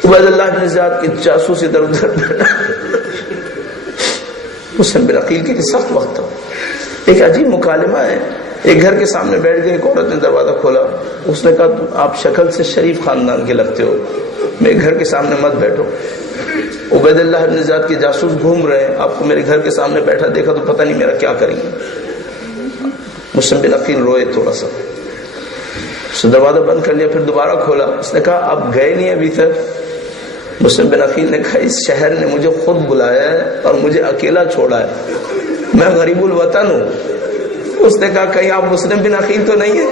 عبید اللہ بن زیاد کے جاسوس ادھر ادھر. مسلم بن عقیل کے لیے سخت وقت تھا. ایک عجیب مکالمہ ہے. ایک گھر کے سامنے بیٹھ گئے، ایک عورت نے دروازہ کھولا. اس نے کہا آپ شکل سے شریف خاندان کے لگتے ہو، میرے گھر کے سامنے مت بیٹھو. عبید اللہ بن زیاد کے جاسوس گھوم رہے ہیں، آپ کو میرے گھر کے سامنے بیٹھا دیکھا تو پتہ نہیں میرا کیا کریں گے. مسلم بن عقیل روئے تھوڑا سا. اس نے دروازہ بند کر لیا، پھر دوبارہ کھولا. اس نے کہا آپ گئے نہیں ابھی تک؟ مسلم بن عقیل نے کہا اس شہر نے مجھے خود بلایا ہے اور مجھے اکیلا چھوڑا ہے، میں غریب الوطن ہوں. اس نے کہا کہیں آپ مسلم بن عقیل تو نہیں ہے؟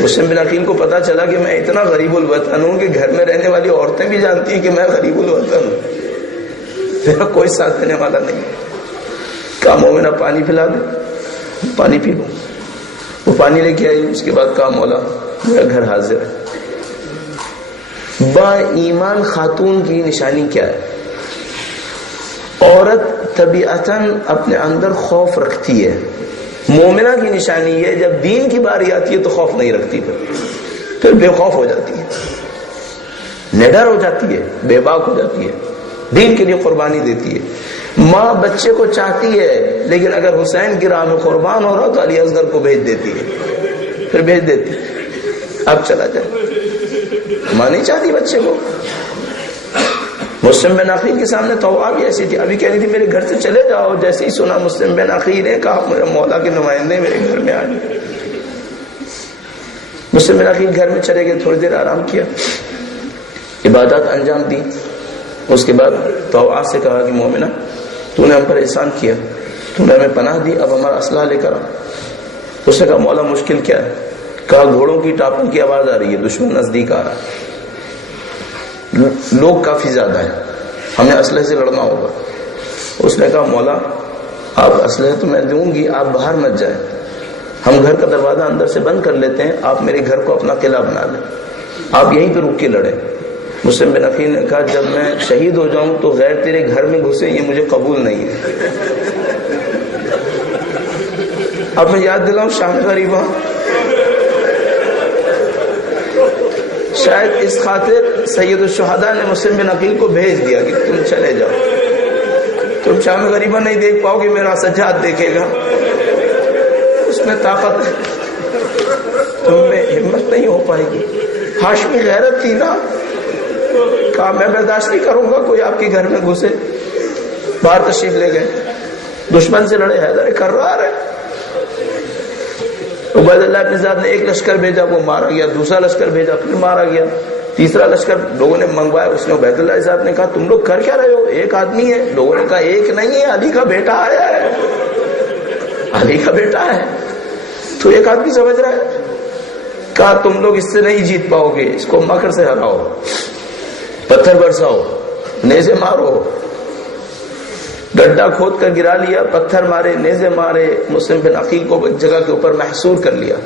مسلم بن عقیل کو پتا چلا کہ میں اتنا غریب الوطن ہوں کہ گھر میں رہنے والی عورتیں بھی جانتی ہیں کہ میں غریب الوطن ہوں، میرا کوئی ساتھ دینے والا نہیں. کہا مومنہ پانی پلا دے. پانی پی لوں. وہ پانی لے کے آئی. اس کے بعد کہا مولا میرا گھر حاضر ہے. با ایمان خاتون کی نشانی کیا ہے؟ عورت طبیعتاً اپنے اندر خوف رکھتی ہے. مومنہ کی نشانی ہے جب دین کی باری آتی ہے تو خوف نہیں رکھتی، پھر بے خوف ہو جاتی ہے، نڈر ہو جاتی ہے، بے باک ہو جاتی ہے، دین کے لیے قربانی دیتی ہے. ماں بچے کو چاہتی ہے، لیکن اگر حسین کی راہ میں قربان ہو رہا تو علی اصغر کو بھیج دیتی ہے، پھر بھیج دیتی ہے اب چلا جائے. ماں نہیں چاہتی بچے کو. مسلم بن عقیل کے سامنے توبہ بھی ایسی تھی. ابھی کہہ رہی تھی میرے گھر سے چلے جاؤ. جیسے ہی سنا مسلم بن عقیل نے کہا میرے مولا کے نمائندے میرے گھر میں آ گئے. مسلم بن عقیل گھر میں چلے گئے، تھوڑی دیر آرام کیا، عبادات انجام دی. اس کے بعد توبہ سے کہا کہ مومنہ تو نے ہم پر احسان کیا، تو نے ہمیں پناہ دی، اب ہمارا اسلحہ لے کر آ. اس نے کہا مولا مشکل کیا ہے؟ کہا گھوڑوں کی ٹاپوں کی آواز آ رہی ہے، دشمن نزدیک آ رہا ہے، لوگ کافی زیادہ ہیں، ہمیں اسلحے سے لڑنا ہوگا. اس نے کہا مولا آپ اسلحے تو میں دوں گی، آپ باہر مت جائیں، ہم گھر کا دروازہ اندر سے بند کر لیتے ہیں، آپ میرے گھر کو اپنا قلعہ بنا لیں، آپ یہیں پہ رک کے لڑیں. مسلم بن عقیل نے کہا جب میں شہید ہو جاؤں تو غیر تیرے گھر میں گھسے یہ مجھے قبول نہیں ہے. اب میں یاد دلاؤں شام غریبہ، شاید اس خاطر سید الشہداء نے مسلم بن عقیل کو بھیج دیا کہ تم چلے جاؤ، تم شام غریبہ نہیں دیکھ پاؤ گے، میرا سجاد دیکھے گا، اس میں طاقت ہے، تم میں ہمت نہیں ہو پائے گی. ہاشمی غیرت تھی نا، کہا میں برداشت نہیں کروں گا کوئی آپ کے گھر میں گھسے. باہر تشریف لے گئے، دشمن سے لڑے، حیدر کرار ہے۔ عبید اللہ ابن زیاد نے ایک لشکر بھیجا، وہ مارا گیا، دوسرا لشکر بھیجا، پھر مارا گیا، تیسرا لشکر لوگوں نے منگوایا، اس نے عبید اللہ صاحب نے کہا تم لوگ کر کیا رہے ہو، ایک آدمی ہے۔ لوگوں نے کہا ایک نہیں ہے، علی کا بیٹا آیا ہے، علی کا بیٹا ہے، تو ایک آدمی سمجھ رہا ہے۔ کہا تم لوگ اس سے نہیں جیت پاؤ گے، اس کو مکر سے ہراؤ، پتھر برساؤ، نیزے مارو۔ گڈھا کھود کر گرا لیا، پتھر مارے، نیزے مارے، مسلم بن عقیل کو ایک جگہ کے اوپر محصور کر لیا،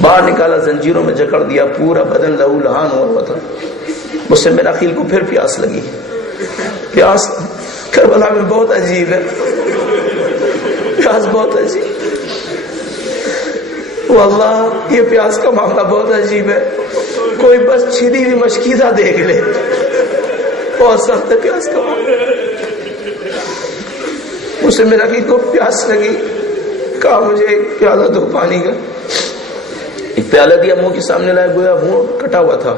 باہر نکالا، زنجیروں میں جکڑ دیا، پورا بدن لہو لہان ہوا تھا۔ مسلم بن عقیل کو پھر پیاس لگی۔ پیاس کربلا میں بہت عجیب ہے، پیاس بہت عجیب، واللہ یہ پیاس کا معاملہ بہت عجیب ہے۔ کوئی بس چھری ہوئی مشکیزہ دیکھ لے، بہت سخت ہے پیاس کا معاملہ۔ اسے میرا کہ کو پیاس لگی، کہا مجھے ایک پیالہ دو پانی کا۔ ایک پیالہ دیا، منہ کے سامنے لائے، گویا منہ کٹا ہوا تھا،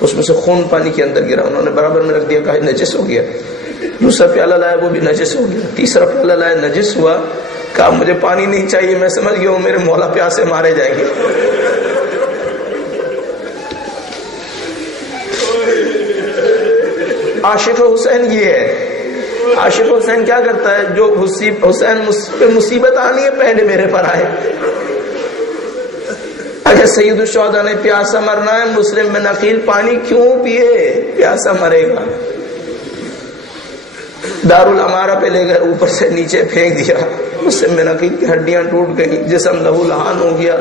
اس میں سے خون پانی کے اندر گرا، انہوں نے برابر میں رکھ دیا، کہا نجس ہو گیا۔ دوسرا پیالہ لایا، وہ بھی نجس ہو گیا۔ تیسرا پیالہ لایا، نجس ہوا، کہا مجھے پانی نہیں چاہیے، میں سمجھ گیا ہوں میرے مولا پیاس سے مارے جائیں گے۔ عاشق حسین یہ ہے، عاشق حسین کیا کرتا ہے، جو حسین پہ مصیبت آنی ہے پہلے میرے پر آئے۔ اگر سید الشہداء نے پیاسا مرنا ہے، مسلم بن عقیل پانی کیوں پیے، پیاسا مرے گا۔ دارالامارہ پہ لے گئے، اوپر سے نیچے پھینک دیا، مسلم بن عقیل کی ہڈیاں ٹوٹ گئی، جسم لہو لہان ہو گیا۔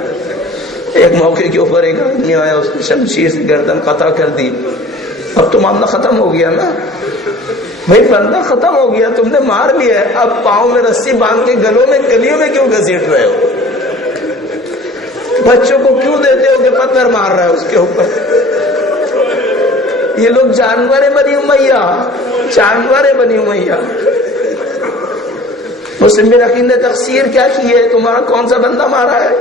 ایک موقع کے اوپر ایک آدمی آیا، اس نے شمشیر سے گردن قطع کر دی۔ اب تو معاملہ ختم ہو گیا نا بھائی، بندہ ختم ہو گیا، تم نے مار لیا ہے، اب پاؤں میں رسی باندھ کے گلوں میں گلیوں میں کیوں گھسیٹ رہے ہو، بچوں کو کیوں دیتے ہو کہ پتھر مار رہا ہے اس کے اوپر۔ یہ لوگ جانور ہیں بنی امیہ، جانور ہیں بنی امیہ۔ مسلم بن عقیل نے تقصیر کیا کی ہے، تمہارا کون سا بندہ مارا ہے،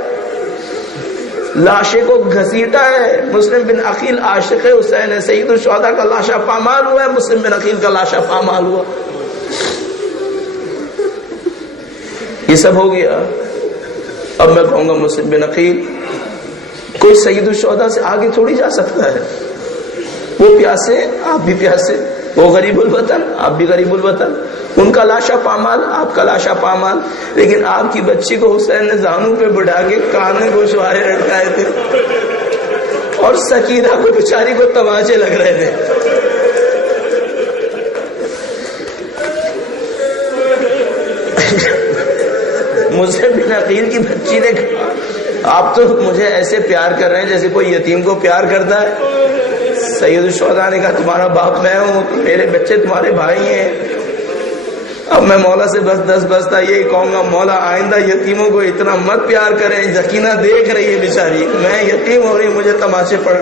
لاشے کو گھسیٹا ہے۔ مسلم بن عقیل عاشق حسین ہے، سید الشہداء کا لاشا پامال ہوا ہے، مسلم بن عقیل کا لاشا پامال ہوا۔ یہ سب ہو گیا۔ اب میں کہوں گا مسلم بن عقیل کوئی سید الشہداء سے آگے تھوڑی جا سکتا ہے، وہ پیاسے آپ بھی پیاسے، وہ غریب الوطن آپ بھی غریب الوطن، ان کا لاشا پامال آپ کا لاشا پامال، لیکن آپ کی بچی کو حسین نے زانوں پہ بڑھا کے کان میں گوشوارے لٹکائے تھے، اور سکینہ کو بیچاری کو تماچے لگ رہے تھے۔ مسلم بن عقیل کی بچی نے کہا آپ تو مجھے ایسے پیار کر رہے ہیں جیسے کوئی یتیم کو پیار کرتا ہے۔ سید الشہداء نے کہا تمہارا باپ میں ہوں، میرے بچے تمہارے بھائی ہیں۔ اب میں مولا سے بس دس بستا یہی کہوں گا، مولا آئندہ یتیموں کو اتنا مت پیار کریں، یقیناً دیکھ رہی ہے بیچاری، میں یتیم ہو رہی، مجھے تماشے پڑ۔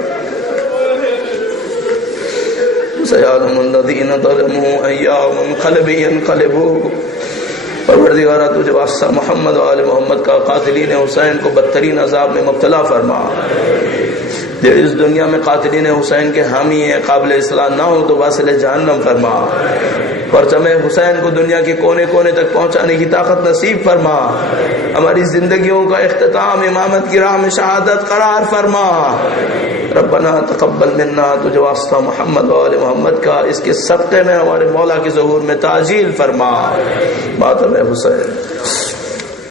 سیعلم الذین ظلموا ای منقلب ینقلبون۔ پروردگارہ تجھے واسطہ محمد و آل محمد کا قاتلین حسین کو بدترین عذاب میں مبتلا فرما۔ جو اس دنیا میں قاتلین حسین کے حامی ہیں، قابل اصلاح نہ ہو تو واصل جہنم فرما۔ پرچم حسین کو دنیا کے کونے کونے تک پہنچانے کی طاقت نصیب فرما۔ ہماری زندگیوں کا اختتام امامت کی راہ میں شہادت قرار فرما۔ ربنا تقبل منا، تجھے واسطہ محمد و آل محمد کا اس کے صدقے میں ہمارے مولا کے ظہور میں تعجیل فرما۔ ماتم حسین۔